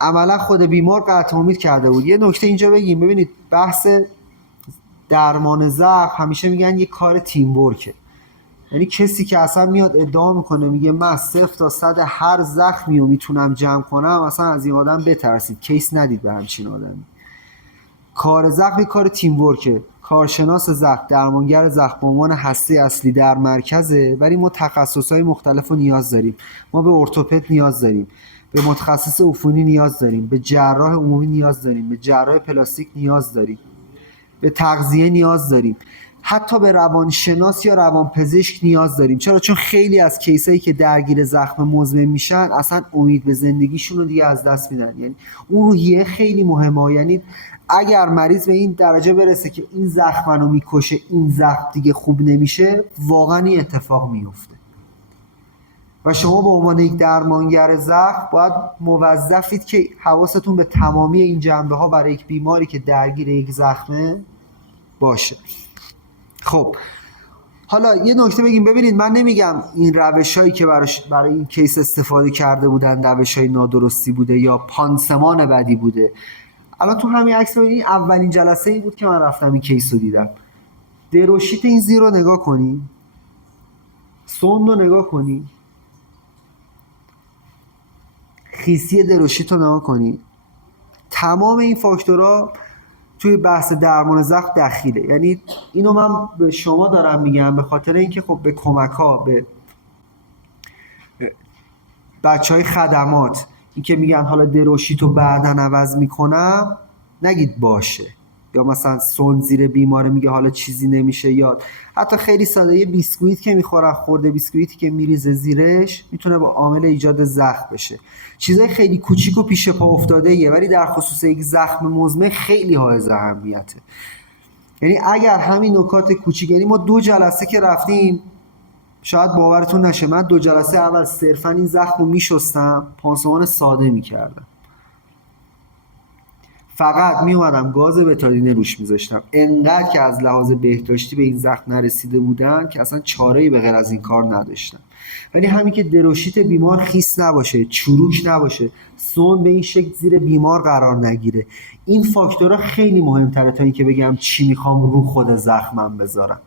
عملا خود بیمار قطع امید کرده بود. یه نکته اینجا بگیم، ببینید بحث درمان زخم همیشه میگن یه کار تیم ورکه. یعنی کسی که اصلا میاد ادعا میکنه میگه من 0 تا 100 هر زخمی رو میتونم جمع کنم، اصلا از این آدم بترسید، کیس ندید به همچین آدمی. کار زخم کار تیم ورکه. کارشناس زخم، درمانگر زخم به عنوان هسته اصلی در مرکزه، ولی ما تخصصهای مختلف رو نیاز داریم. ما به ارتوپد نیاز داریم، به متخصص عفونی نیاز داریم، به جراح عمومی نیاز داریم، به جراح پلاستیک نیاز داریم، به تغذیه نیاز داریم، حتی به روانشناس یا روانپزشک نیاز داریم. چرا؟ چون خیلی از کیسایی که درگیر زخم مزمن میشن اصلا امید به زندگیشون رو دیگه از دست میدن. یعنی اون روحیه خیلی مهمه. یعنی اگر مریض به این درجه برسه که این زخم رو میکشه، این زخم دیگه خوب نمیشه، واقعا این اتفاق میفته. و شما به عنوان یک درمانگر زخم باید موظفید که حواستون به تمامی این جنبه ها برای یک بیماری که درگیر یک زخمه باشه. خب حالا یه نکته بگیم. ببینید من نمیگم این روش‌هایی که برای این کیس استفاده کرده بودن روش‌های نادرستی بوده یا پانسمان بدی بوده. الان تو همین عکس ببینید این اولین جلسه ای بود که من رفتم این کیس رو دیدم. دروشیت این زیر رو نگاه کنید، سوند رو نگاه کنید، خیسی دروشیت رو نگاه کنید. تمام این فاکتورها توی بحث درمان زخم دخیله. یعنی اینو من به شما دارم میگم به خاطر اینکه خب به کمک‌ها، به بچهای خدمات، این که میگن حالا دروشیتو بعداً عوض میکنم، نگید باشه. یا مثلا سون زیر بیماره میگه حالا چیزی نمیشه. یاد حتی خیلی ساده یه بیسکویت که میخورن، خورده بیسکویتی که میریزه زیرش میتونه با عامل ایجاد زخم بشه. چیزای خیلی کوچیک و پیش پا افتاده ایه، ولی در خصوص یک زخم مزمن خیلی حائز اهمیته. یعنی اگر همین نکات کوچیک، یعنی ما 2 جلسه که رفتیم، شاید باورتون نشه، من 2 جلسه اول صرفا این زخم رو میشستم، پانسمان ساده میکردم، فقط میومدم گاز بتادین روش میذاشتم. انقدر که از لحاظ بهداشتی به این زخم نرسیده بودن که اصلا چاره‌ای به غیر از این کار نداشتم. ولی همین که دروشیت بیمار خیس نباشه، چروک نباشه، سون به این شکل زیر بیمار قرار نگیره، این فاکتورها خیلی مهمتره تا اینکه بگم چی میخوام رو خود زخمم بذارم.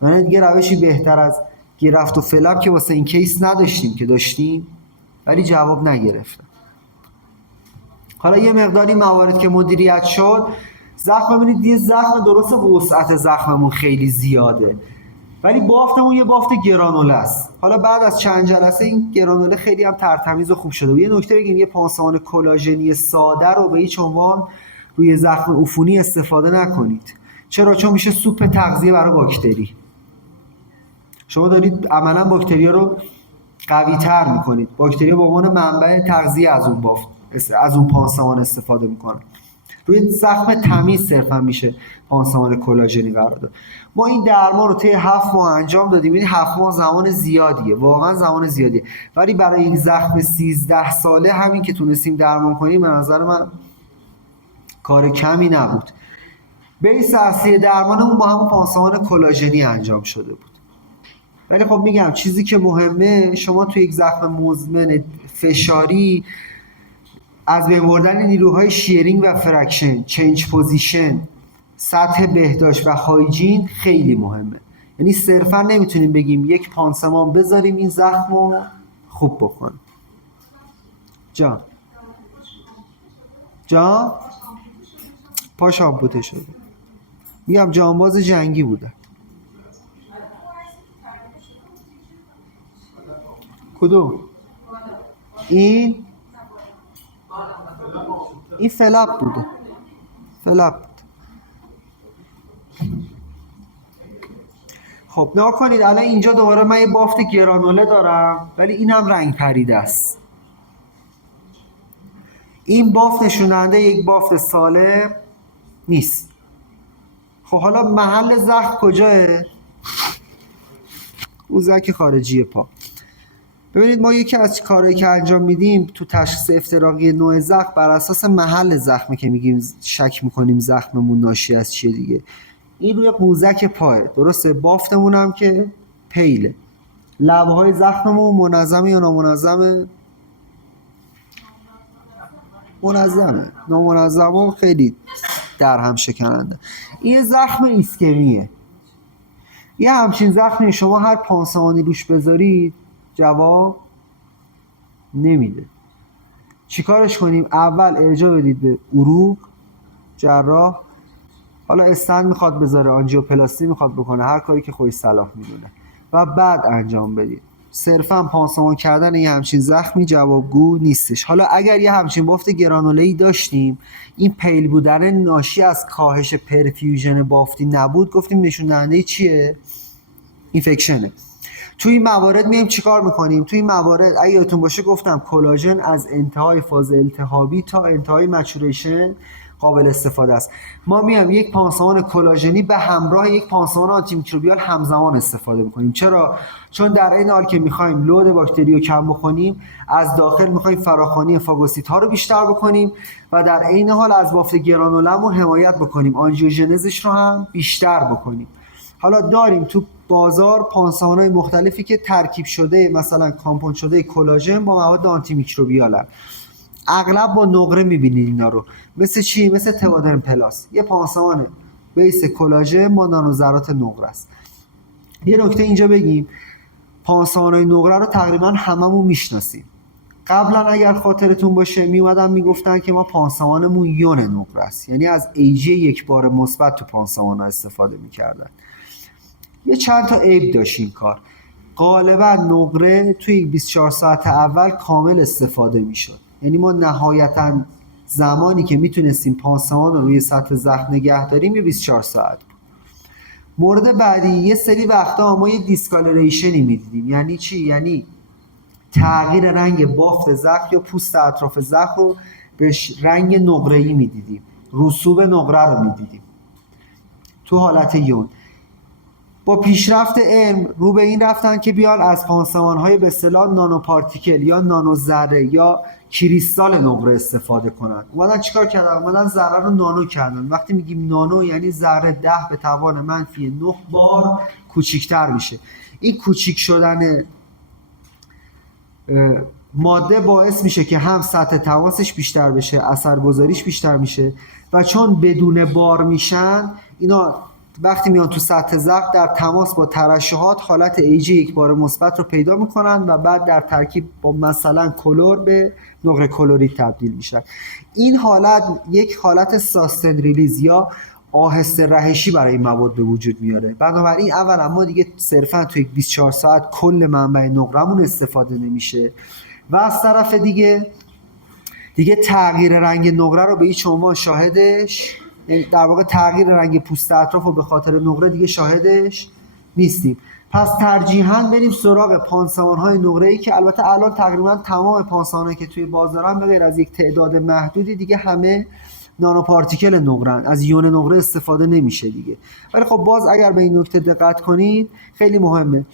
من دیگه روشی بهتر از گرفت و فلپ که واسه این کیس نداشتیم، که داشتیم ولی جواب نگرفتم. حالا یه مقداری موارد که مدیریت شد، زخم ببینید یه زخم درست وسعت زخممون خیلی زیاده، ولی بافتمون یه بافت گرانوله است. حالا بعد از چند جلسه این گرانوله خیلی هم ترتمیز و خوب شده. و یه نکته بگیم، یه پانسمان کلاژنی ساده رو به هیچ عنوان روی زخم عفونی استفاده نکنید. چرا؟ چون میشه سوپ تغذیه برای باکتری. شما دارید عملا باکتریا رو قوی تر میکنید. باکتریا به عنوان منبع تغذیه از اون بافت، از اون پانسمان استفاده میکنن. روی زخم تمیز صرفا میشه پانسمان کلاژنی قرار داد. ما این درمان رو طی 7 ماه انجام دادیم. این 7 ماه زمان زیادیه، واقعا زمان زیادیه، ولی برای یک زخم 13 ساله همین که تونستیم درمان کنیم به نظر من کار کمی نبود. بیس اصلی درمانمون با همون پانسمان کلاژنی انجام شده بود. ولی خب میگم چیزی که مهمه، شما توی یک زخم مزمن فشاری از بین بردن نیروهای شیرینگ و فرکشن، چنج پوزیشن، سطح بهداشت و هایجین خیلی مهمه. یعنی صرفا نمیتونیم بگیم یک پانسمان بذاریم این زخم رو خوب بکنه. جان پاش آمپوته شده. میگم جانباز جنگی بوده. کدوم؟ این فلپ بوده. فلپ بود. خب نگاه کنید الان اینجا دوباره من یه بافت گرانوله دارم، ولی این هم رنگ پریده است. این بافت نشوننده یک بافت سالم نیست. خب حالا محل زخم کجاه؟ قوزک خارجی پا. ببینید ما یکی از کارهایی که انجام میدیم تو تشخیص افتراقی نوع زخم بر اساس محل زخمی که میگیم شک میکنیم زخممون ناشی از چیه دیگه. این روی قوزک پاه، درسته؟ بافتمون هم که پیله. لبه های زخممون منظمه یا نامنظمه؟ منظمه. نامنظمه خیلی در هم شکننده. این زخم ایسکمیه. یه همچین زخمی شما هر پانسمانی روش بذارید جواب نمیده. چیکارش کنیم؟ اول ارجاع بدید به عروق، جراح حالا استند میخواد بذاره، آنژیوپلاستی میخواد بکنه، هر کاری که خودش صلاح میدونه، و بعد انجام بدید. صرفا پانسمان کردن یه همچین زخمی جوابگو نیستش. حالا اگر یه همچین بافت گرانوله‌ای داشتیم، این پیل بودن ناشی از کاهش پرفیوژن بافتی نبود، گفتیم نشون دهنده چیه؟ اینفکشنه. توی این موارد میایم چیکار میکنیم؟ توی این موارد اگه یادتون باشه گفتم کلاژن از انتهای فاز التهابی تا انتهای مچوریشن قابل استفاده است. ما میایم یک پانسمان کلاژنی به همراه یک پانسمان آنتی میکروبیال همزمان استفاده میکنیم. چرا؟ چون در این حال که میخوایم لود باکتری رو کم بکنیم، از داخل میخوایم فراخوانی فاگوسیت ها رو بیشتر بکنیم و در این حال از بافت گرانولم حمایت بکنیم، آنژیوژنزش رو هم بیشتر بکنیم. حالا داریم تو بازار پانسمان‌های مختلفی که ترکیب شده، مثلا کامپوند شده کلاژن با مواد آنتی میکروبیالن. اغلب با نقره می‌بینید اینا رو. مثل چی؟ مثل توادرم پلاس. یه پانسمان بیس کلاژن با نانوذرات نقره است. یه نکته اینجا بگیم، پانسمان‌های نقره رو تقریبا هممون میشناسیم. قبلا اگر خاطرتون باشه میومدن میگفتن که ما پانسمانمون یون نقره است، یعنی از ایجی یک بار مثبت تو پانسمان‌ها استفاده می‌کردن. یه چند تا عیب داشت این کار. غالبا نقره توی 24 ساعت اول کامل استفاده میشد. یعنی ما نهایتا زمانی که میتونستیم پانسمان رو روی سطح زخم نگه داریم یه 24 ساعت بود. مورد بعدی، یه سری وقتا ما یه دیسکالریشنی میدیدیم. یعنی چی؟ یعنی تغییر رنگ بافت زخم یا پوست اطراف زخم رو به رنگ نقره‌ای میدیدیم. رسوب نقره رو میدیدیم تو حالت یون. با پیشرفت علم رو به این رفتن که بیان از پانسمان‌های به اصطلاح نانو پارتیکل یا نانو ذره یا کریستال نقره استفاده کنن. اومدن چیکار کردن؟ اومدن ذره رو نانو کردن. وقتی میگیم نانو یعنی ذره 10 به توان منفی 9 بار کوچیک‌تر میشه. این کوچیک شدن ماده باعث میشه که هم سطح تماسش بیشتر بشه، اثرگذاریش بیشتر میشه و چون بدون بار میشن اینا وقتی میان تو سطح زخم در تماس با ترشحات حالت ایجی یک بار مثبت رو پیدا میکنن و بعد در ترکیب با مثلا کلور به نقره کلوریک تبدیل میشن. این حالت یک حالت ساستن ریلیز یا آهسته رهشی برای این مواد به وجود میاره. بنابراین اولا ما دیگه صرفا تو یک 24 ساعت کل منبع نقره‌مون استفاده نمیشه و از طرف دیگه تغییر رنگ نقره رو به هیچ عنوان شاهدش، در واقع تغییر رنگ پوست اطراف رو به خاطر نقره دیگه شاهدش نیستیم. پس ترجیحاً بریم سراغ پانسمان‌های نقره‌ای که البته الان تقریبا تمام پانسمان‌هایی که توی بازارن به غیر از یک تعداد محدودی دیگه همه نانو پارتیکل نقره‌اند، از یون نقره استفاده نمیشه دیگه. ولی خب باز اگر به این نکته دقت کنید خیلی مهمه.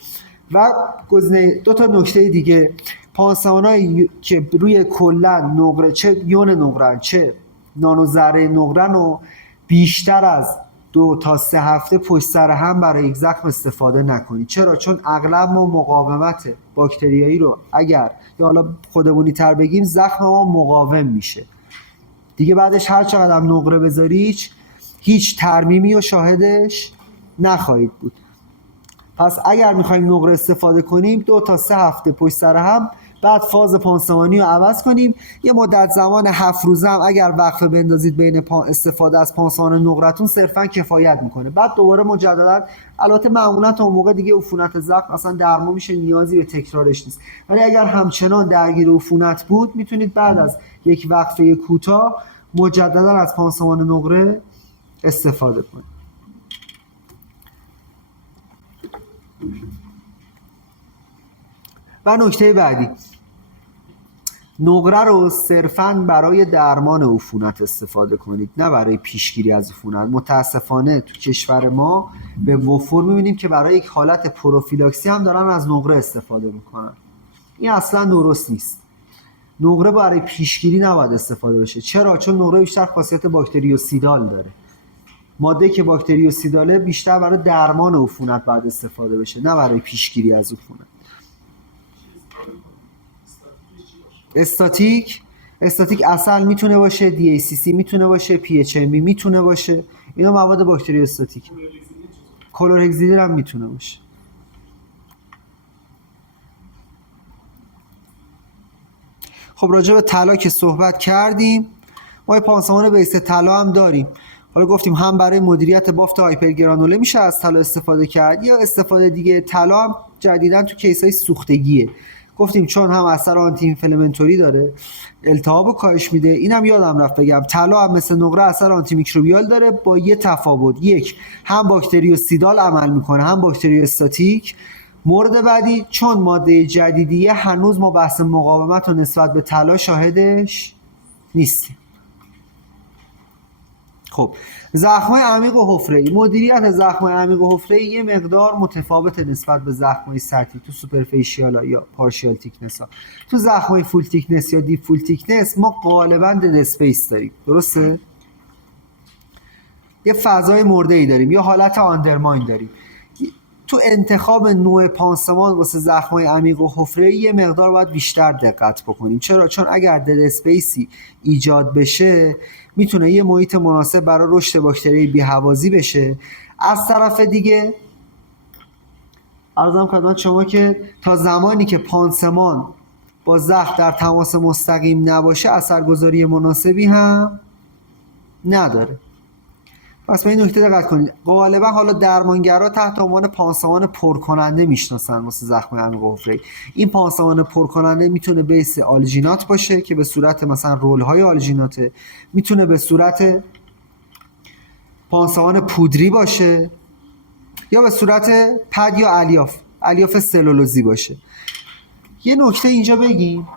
و گزینه دو تا نکته دیگه، پانسمان‌هایی که روی کلا نقره، چه یون نقره چه نانو ذره نقره رو بیشتر از 2 تا 3 هفته پشت سر هم برای یک زخم استفاده نکنید. چرا؟ چون اغلب ما مقاومت باکتریایی رو اگر یا حالا خودمونی تر بگیم زخم ما مقاوم میشه دیگه. بعدش هر چقدر هم نقره بذارید هیچ ترمیمی و شاهدش نخواهید بود. پس اگر میخوایم نقره استفاده کنیم 2 تا 3 هفته پشت سر هم، بعد فاز پانسمانی رو عوض کنیم. یه مدت زمان 7 روزه هم اگر وقفه بندازید بین استفاده از پانسمان نقره‌تون صرفا کفایت میکنه. بعد دوباره مجددا، البته معمولا تا اون موقع دیگه عفونت زخم اصلا درمان میشه، نیازی به تکرارش نیست. ولی اگر همچنان درگیر عفونت بود میتونید بعد از یک وقفه کوتاه مجددا از پانسمان نقره استفاده کنید. و نکته بعدی، نقره رو صرفاً برای درمان عفونت استفاده کنید، نه برای پیشگیری از عفونت. متاسفانه تو کشور ما به وفور می‌بینیم که برای یک حالت پروفیلاکسی هم دارن از نقره استفاده میکنن. این اصلا درست نیست. نقره برای پیشگیری نباید استفاده بشه. چرا؟ چون نقره بیشتر خاصیت باکتریوسیدال داره. ماده که باکتریوسیداله بیشتر برای درمان عفونت باید استفاده بشه، نه برای پیشگیری از عفونت. استاتیک عسل میتونه باشه، DACC میتونه باشه، PHMB میتونه باشه. اینا مواد باکتریوستاتیک. کلورهگزیدین هم میتونه باشه. خب راجع به طلا که صحبت کردیم، ما پانسمان بیس طلا هم داریم. حالا گفتیم هم برای مدیریت بافت هایپرگرانوله میشه از طلا استفاده کرد، یا استفاده دیگه طلا هم جدیداً تو کیس‌های سوختگیه. گفتیم چون هم اثر آنتی اینفلاماتوری داره، التهابو کاهش میده. اینم یادم رفت بگم طلا هم مثل نقره اثر آنتی میکروبیال داره، با یه تفاوت. یک، هم باکتریوسیدال عمل میکنه هم باکتریوستاتیک. مورد بعدی، چون ماده جدیدیه هنوز ما بحث مقاومت رو نسبت به طلا شاهدش نیستیم. خب زخم‌های عمیق و حفره‌ای، مدیریت زخم‌های عمیق و حفره‌ای یه مقدار متفاوت نسبت به زخم‌های سطحی تو سوپرفیشیال یا پارشیال تیکنس ها. تو زخم‌های فول تیکنس یا دیپ فول تیکنس ما غالباً دد اسپیس داریم، درسته؟ یه فضای مرده‌ای داریم یا حالت آندرماین داریم. تو انتخاب نوع پانسمان واسه زخم‌های عمیق و حفره‌ای یه مقدار باید بیشتر دقت بکنیم. چرا؟ چون اگر دد اسپیسی ایجاد بشه میتونه یه محیط مناسب برای رشد باکتری بی‌هوازی بشه. از طرف دیگه عرضم خدمت شما که تا زمانی که پانسمان با زخم در تماس مستقیم نباشه اثرگذاری مناسبی هم نداره. پس به این نکته دقت کنید. غالبا حالا درمانگرا تحت عنوان پانسمان پرکننده میشناسن واسه زخم عمیق و حفره‌ای. این پانسمان پرکننده میتونه بیس آلژینات باشه که به صورت مثلا رول‌های آلژیناته، میتونه به صورت پانسمان پودری باشه، یا به صورت پد یا الیاف سلولوزی باشه. یه نکته اینجا بگیم،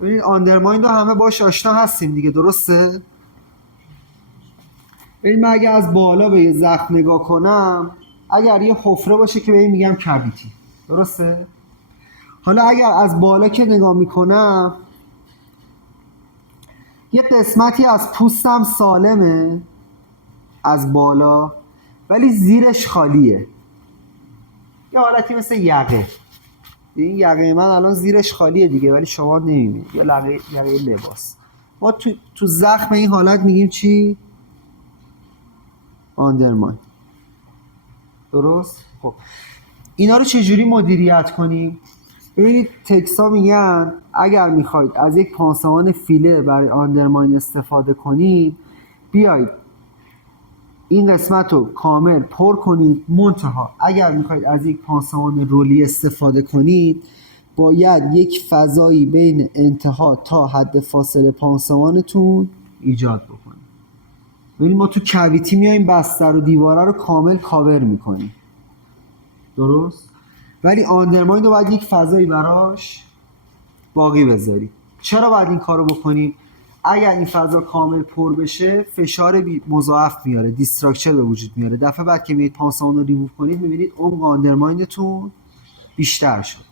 ببینید آندرمایند رو همه باش آشنا هستیم دیگه، درسته؟ ببینید من اگه از بالا به یه زخم نگاه کنم، اگر یه حفره باشه که به این میگم کویتی، درسته؟ حالا اگر از بالا که نگاه میکنم یه قسمتی از پوستم سالمه از بالا ولی زیرش خالیه، یه حالتی مثل یقه. این یقه من الان زیرش خالیه دیگه ولی شما نمیبینید، یا یقه لباس. ما تو زخم این حالت میگیم چی؟ آندرماین. درست؟ خب اینا رو چجوری مدیریت کنیم؟ ببینید تکسا میگن اگر میخواید از یک پانسمان فیله برای آندرماین استفاده کنید، بیایید این قسمت رو کامل پر کنید. منتها اگر میخواید از یک پانسمان رولی استفاده کنید باید یک فضایی بین انتها تا حد فاصله پانسمانتون ایجاد بکنید. ببینید ما تو کویتی میایم بستر و دیواره رو کامل کاور میکنیم، درست؟ ولی آندرماین رو باید یک فضایی براش باقی بذاریم. چرا باید این کارو بکنیم؟ اگر این فضا کامل پر بشه فشار مضاعف میاره، دیستراکچر به وجود میاره. دفعه بعد که میید پانسمان رو ریموو کنید میبینید عمق آندرماینتون بیشتر شد.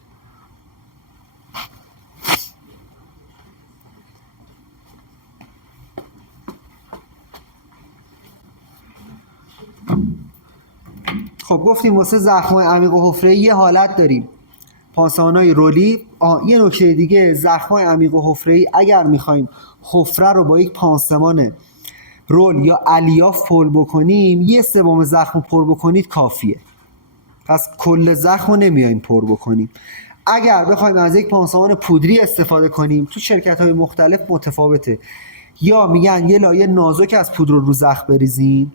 خب گفتیم واسه زخم‌های عمیق و حفره‌ای یه حالت داریم، پانسمان‌های رولی. یه نکته دیگه، زخم‌های عمیق و حفره‌ای اگر می‌خوایم حفره رو با یک پانسمان رول یا الیاف پر بکنیم، 1/3 زخم رو پر بکنید کافیه. پس کل زخم رو نمیایم پر بکنیم. اگر بخوایم از یک پانسمان پودری استفاده کنیم تو شرکت‌های مختلف متفاوته، یا میگن یه لایه نازک از پودر رو زخم بریزین،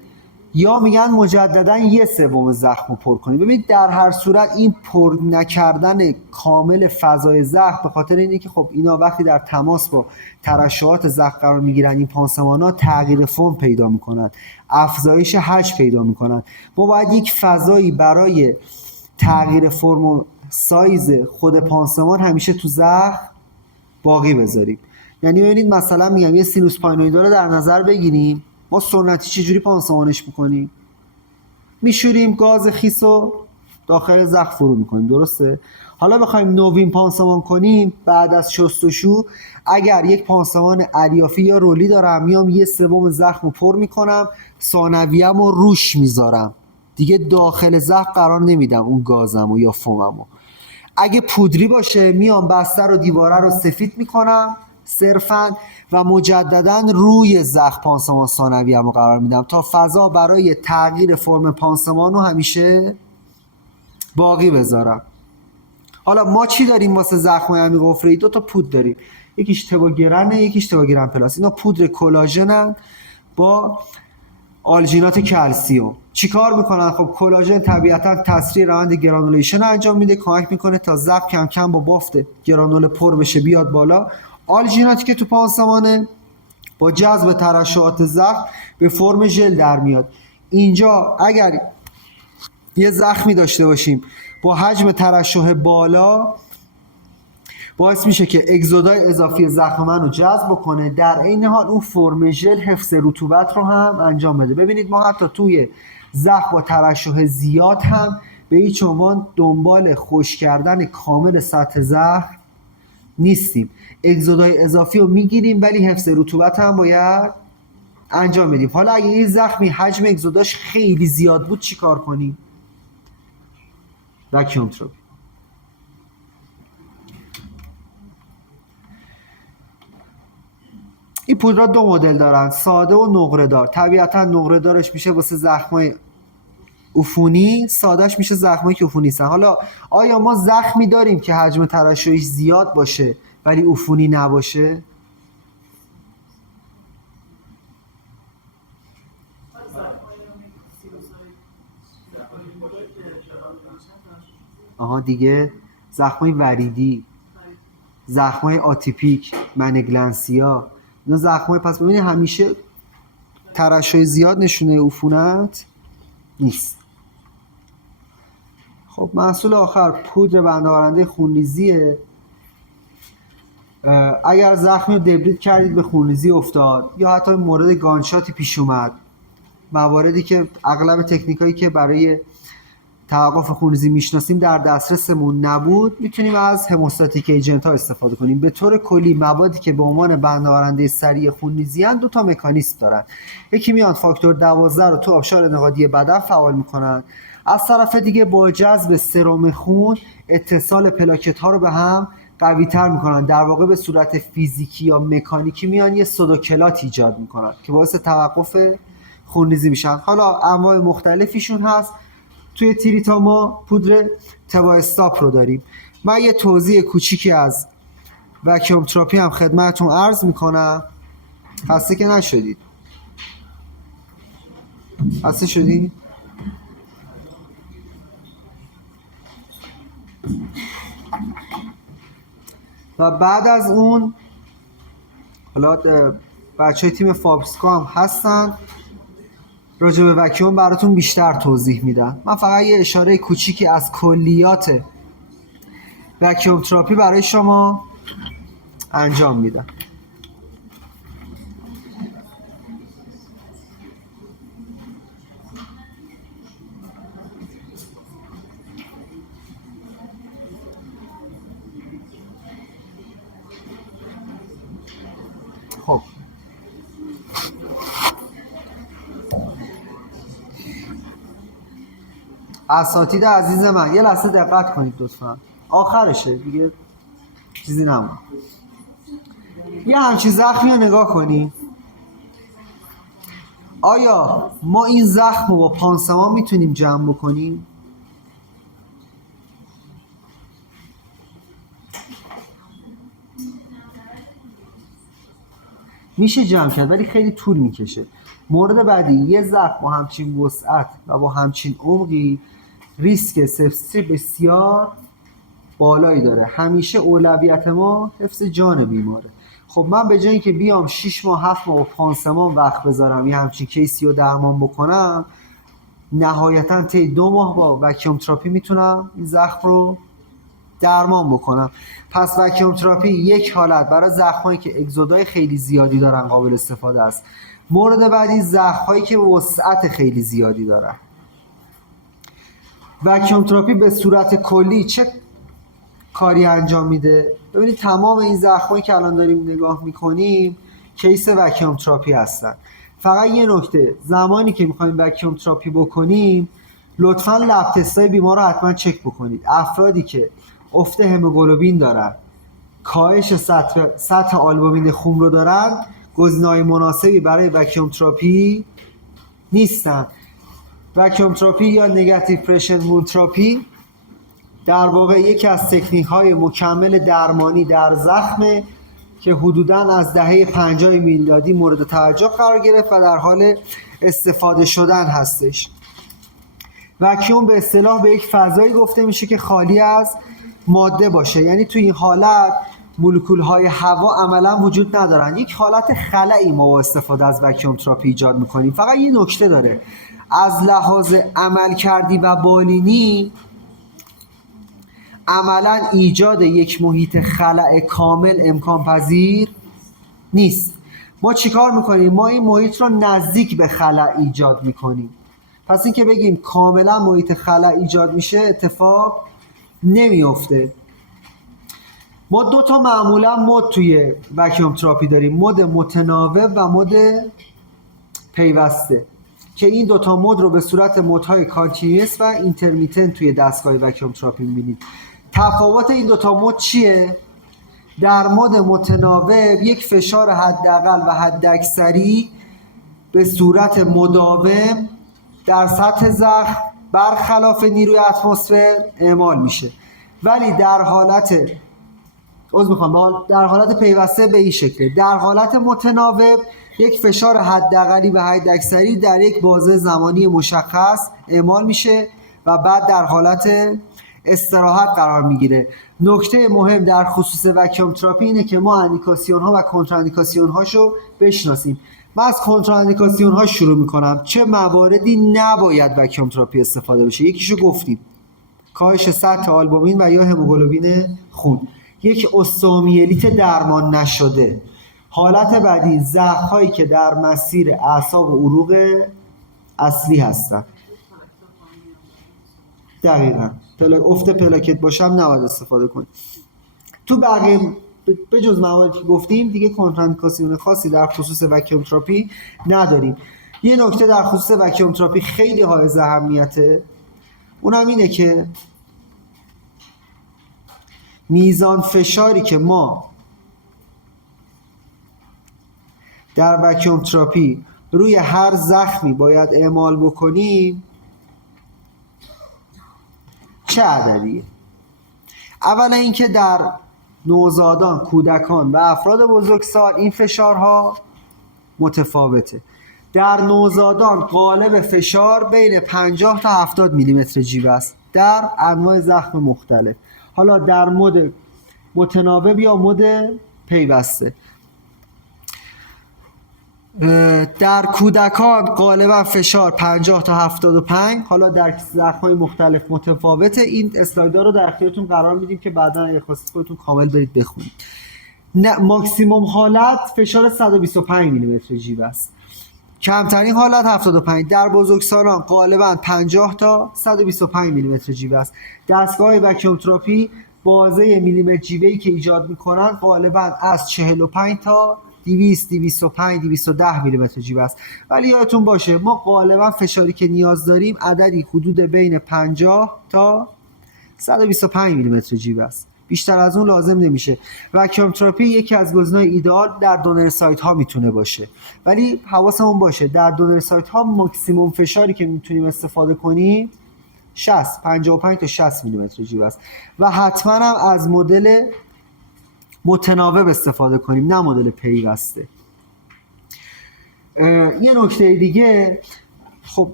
یا میگن مجددا 1/3 زخم رو پر کنید. ببینید در هر صورت این پر نکردن کامل فضای زخم به خاطر اینه که خب اینا وقتی در تماس با ترشحات زخم قرار میگیرن، این پانسمان‌ها تغییر فرم پیدا میکنن، افزایش حجم پیدا میکنن. ما باید یک فضایی برای تغییر فرم و سایز خود پانسمان همیشه تو زخم باقی بذاریم. یعنی ببینید مثلا میگم یه سینوس پاینویدا رو در نظر بگیریم، ما سنتی چجوری پانسمانش میکنیم؟ میشوریم گاز خیس رو داخل زخم فرو میکنیم، درسته؟ حالا بخوایم نوین پانسمان کنیم بعد از شستشو، اگر یک پانسمان الیافی یا رولی دارم، میام 1/3 زخم رو پر میکنم، ثانویه‌م رو روش میذارم، دیگه داخل زخم قرار نمیدم اون گازم و یا فومم. اگه پودری باشه میام بستر و دیواره رو سفید میکنم صرفاً و مجددا روی زخم پانسمان ثانویه‌ام رو قرار میدم تا فضا برای تغییر فرم پانسمان رو همیشه باقی بذارم. حالا ما چی داریم واسه زخم عمیق حفره‌ای؟ 2 تا پودر داریم، یکیش تباگرنه، یکیش تباگرن پلاس. اینا پودر کلاژنن با آلژینات کلسیوم. چیکار میکنن؟ خب کلاژن طبیعتا تسریع روند گرانولیشن انجام میده، کمک میکنه تا زخم کم کم با بافت گرانول پر بشه بیاد بالا. آلژیناتی که تو پانسمانه با جذب ترشحات زخم به فرم ژل در میاد. اینجا اگر یه زخمی داشته باشیم با حجم ترشح بالا، باعث میشه که اگزودای اضافی زخم من رو جذب کنه، در عین حال اون فرم ژل حفظ رطوبت رو هم انجام بده. ببینید ما حتی توی زخم با ترشح زیاد هم به هیچ عنوان دنبال خشک کردن کامل سطح زخم نیستیم، اگزودای اضافی رو میگیریم ولی حفظ رطوبت هم باید انجام بدیم. حالا اگه این زخمی حجم اگزوداش خیلی زیاد بود چی کار کنیم؟ واکیوم تراپی. این پودرها 2 مدل دارن، ساده و نقره دار. طبیعتا نقره دارش میشه واسه زخمای عفونی، سادهش میشه زخمایی که عفونی نیستن. حالا آیا ما زخمی داریم که حجم ترشحش زیاد باشه ولی عفونی نباشه؟ آها دیگه، زخمای وریدی، زخمای آتیپیک، منگلنسیا، اینا زخمای، پس ببینید همیشه ترشح زیاد نشونه عفونت نیست. خب محصول آخر پودر بندآورنده خونریزیه. اگر زخمی رو دبریت کردید به خونریزی افتاد یا حتی مورد گانشاتی پیش اومد، مواردی که اغلب تکنیکایی که برای توقف خونریزی میشناسیم در دسترسمون نبود، میتونیم از هموستاتیک ایجنت ها استفاده کنیم. به طور کلی موادی که به عنوان بندآورنده سریع خونریزی ان 2 تا مکانیزم دارن. یکی میان فاکتور 12 رو تو آبشار نقادی بدن فعال میکنن، از طرف دیگه با جذب سرم خون اتصال پلاکت ها رو به هم قوی تر میکنن، در واقع به صورت فیزیکی یا مکانیکی میان یه سودوکلات ایجاد میکنن که باعث توقف خونریزی میشن. حالا انواع مختلفیشون هست. توی تریتا ما پودر تبا استاپ رو داریم. من یه توضیح کوچیکی از واکیوم تراپی هم خدمتتون عرض میکنم. خسته که نشدید؟ خسته شدید؟ و بعد از اون حالا بچه تیم فابسکو هم هستن، راجع به واکیوم براتون بیشتر توضیح میدن. من فقط یه اشاره کوچیکی از کلیات واکیوم تراپی برای شما انجام میدم. خب اساتید عزیز من یه لحظه دقت کنید لطفا، آخرشه دیگه، چیزی نمون. یه همچین زخمی رو نگاه کنید. آیا ما این زخم رو با پانسمان میتونیم جمع بکنیم؟ میشه جمع کرد ولی خیلی طول میکشه. مورد بعدی، یه زخم با همچین وسعت و با همچین عمقی ریسک سپسی بسیار بالایی داره. همیشه اولویت ما حفظ جان بیماره. خب من به جای اینکه بیام 6 ماه 7 ماه و پانسمان وقت بذارم یه همچین کیسی رو درمان بکنم، نهایتا طی 2 ماه با وکیوم تراپی میتونم این زخم رو درمان بکنم. پس وکیوم تراپی یک حالت برای زخمایی که اگزودای خیلی زیادی دارن قابل استفاده است. مورد بعدی، زخمایی که وسعت خیلی زیادی دارن. وکیوم تراپی به صورت کلی چه کاری انجام میده؟ ببینید تمام این زخمایی که الان داریم نگاه میکنیم کیس وکیوم تراپی هستن. فقط یه نکته، زمانی که میخوایم وکیوم تراپی بکنیم لطفاً لب تستای بیمار رو حتما چک بکنید. افرادی که افت هموگلوبین دارن، کاهش سطح آلبومین خون رو دارن، گزینه‌های مناسبی برای وکیوم تراپی نیستن. وکیوم تراپی یا نگاتیو پرشر ووند تراپی در واقع یکی از تکنیک‌های مکمل درمانی در زخم که حدوداً از دهه 50 میلادی مورد توجه قرار گرفت و در حال استفاده شدن هستش. وکیوم به اصطلاح به یک فضایی گفته میشه که خالی از ماده باشه، یعنی تو این حالت مولکول‌های هوا عملاً وجود ندارن. یک حالت خلایی ما با استفاده از وکیوم تراپی ایجاد میکنیم. فقط یه نکته داره، از لحاظ عملکردی و بالینی عملاً ایجاد یک محیط خلأ کامل امکان پذیر نیست. ما چیکار میکنیم؟ ما این محیط رو نزدیک به خلأ ایجاد میکنیم. پس این که بگیم کاملا محیط خلأ ایجاد میشه اتفاق نمیفته. ما 2 تا معمولا مد توی وکیوم تراپی داریم، مد متناوب و مد پیوسته، که این 2 تا مد رو به صورت مدهای کانتینیوس و اینترمیتنت توی دستگاه وکیوم تراپی می‌بینید. تفاوت این 2 تا مد چیه؟ در مد متناوب یک فشار حداقل و حداکثری به صورت مداوم در سطح زخم برخلاف نیروی اتمسفر اعمال میشه، ولی در حالت پیوسته به این شکل. در حالت متناوب یک فشار حداقلی و حداکثری در یک بازه زمانی مشخص اعمال میشه و بعد در حالت استراحت قرار میگیره. نکته مهم در خصوص وکیوم تراپی اینه که ما اندیکاسیون ها و کنتراندیکاسیون هاشو بشناسیم. من از کنتراندیکاسیون ها شروع میکنم. چه مواردی نباید وکیوم تراپی استفاده بشه؟ یکیشو گفتیم، کاهش سطح آلبومین و یا هموگلوبین خون. یک اوستئومیلیت درمان نشده. حالت بعدی، زخم‌هایی که در مسیر اعصاب و عروق اصلی هستن. دقیقاً افت پلاکت باشم نباید استفاده کنیم. تو بقیه به جز مواردی که گفتیم دیگه کنتراندیکاسیون خاصی در خصوص وکیوم تراپی نداریم. یه نکته در خصوص وکیوم تراپی خیلی حائز اهمیته، اونم اینه که میزان فشاری که ما در وکیوم تراپی روی هر زخمی باید اعمال بکنیم چه عددیه؟ اولا اینکه در نوزادان، کودکان و افراد بزرگسال این فشارها متفاوته. در نوزادان قالب فشار بین 50 تا 70 میلیمتر جیوه است در انواع زخم مختلف، حالا در مد متناوب یا مد پیوسته. در کودکان غالبا فشار 50 تا 75، حالا در زخم‌های مختلف متفاوته. این اسلایدها رو در اختیارتون قرار میدیم که بعدا اگه خواستید خودتون کامل برید بخونید. ماکسیموم حالت فشار 125 میلیمتر جیوه است. کمترین حالت 75. در بزرگسالان غالبا 50 تا 125 میلیمتر جیوه است. دستگاه وکیوم تراپی بازه میلیمتر جیوه‌ای که ایجاد می‌کنن غالبا از 45 تا 200 205 210 میلیمتر جیوه است. ولی یادتون باشه ما غالبا فشاری که نیاز داریم عددی حدود بین 50 تا 125 میلیمتر جیوه است. بیشتر از اون لازم نمیشه. وکیوم تراپی یکی از گزینه‌های ایدئال در دونر سایت ها میتونه باشه، ولی حواسمون باشه در دونر سایت ها ماکسیموم فشاری که میتونیم استفاده کنیم 55 تا 60 میلیمتر جیوه است و حتما هم از مدل متناوب استفاده کنیم نه مدل پیوسته. یه نکته دیگه، خب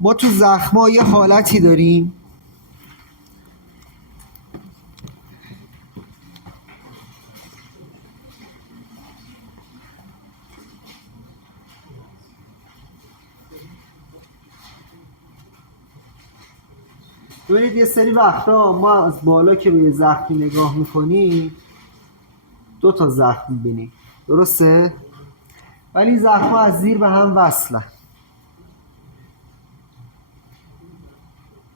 ما تو زخما یه حالتی داریم ببینید یه سری وقتا ما از بالا که به زخمی نگاه میکنیم 2 تا زخم میبینیم، درسته؟ ولی این زخم‌ها از زیر به هم وصلن.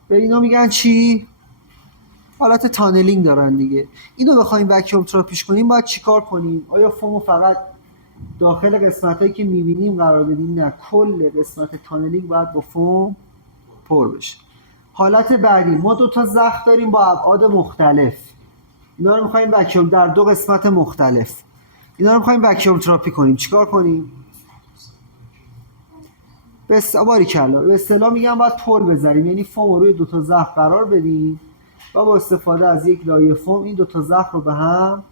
به اینا میگن چی؟ حالت تانلینگ دارن دیگه. اینو بخوایم وکیوم تراپیش کنیم باید چیکار کنیم؟ آیا فومو فقط داخل قسمتایی که میبینیم قرار بدیم؟ نه، کل قسمت تانلینگ باید با فوم پر بشه. حالت بعدی، ما 2 تا زخم داریم با ابعاد مختلف. اینا رو می‌خوایم وکیوم در 2 قسمت مختلف. اینا رو می‌خوایم وکیوم تراپی کنیم. چیکار کنیم؟ به اصطلاح میگم باید پر بذاریم، یعنی فوم رو روی 2 تا زخم قرار بدیم و با استفاده از یک لایه فوم این 2 تا زخم رو به هم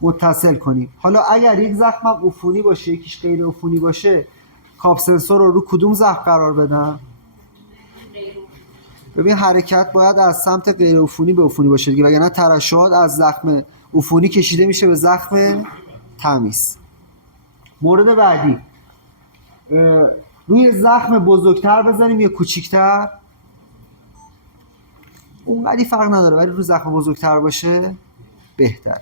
متصل کنیم. حالا اگر یک زخم هم عفونی باشه یکیش غیر عفونی باشه، کاپ سنسور رو کدوم زخم قرار بدم؟ ببین حرکت باید از سمت غیر عفونی به عفونی باشه دیگه، وگرنه ترشحات از زخم عفونی کشیده میشه به زخم تمیز. مورد بعدی، روی زخم بزرگتر بزنیم یا کوچیکتر؟ اونقدی فرق نداره، ولی روی زخم بزرگتر باشه بهتر.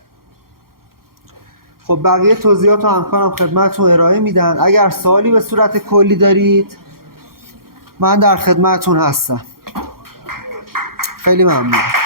خب بقیه توضیحات و همکارم خدمتتون ارائه میدن. اگر سوالی به صورت کلی دارید من در خدمتتون هستم. خیلی ممنون.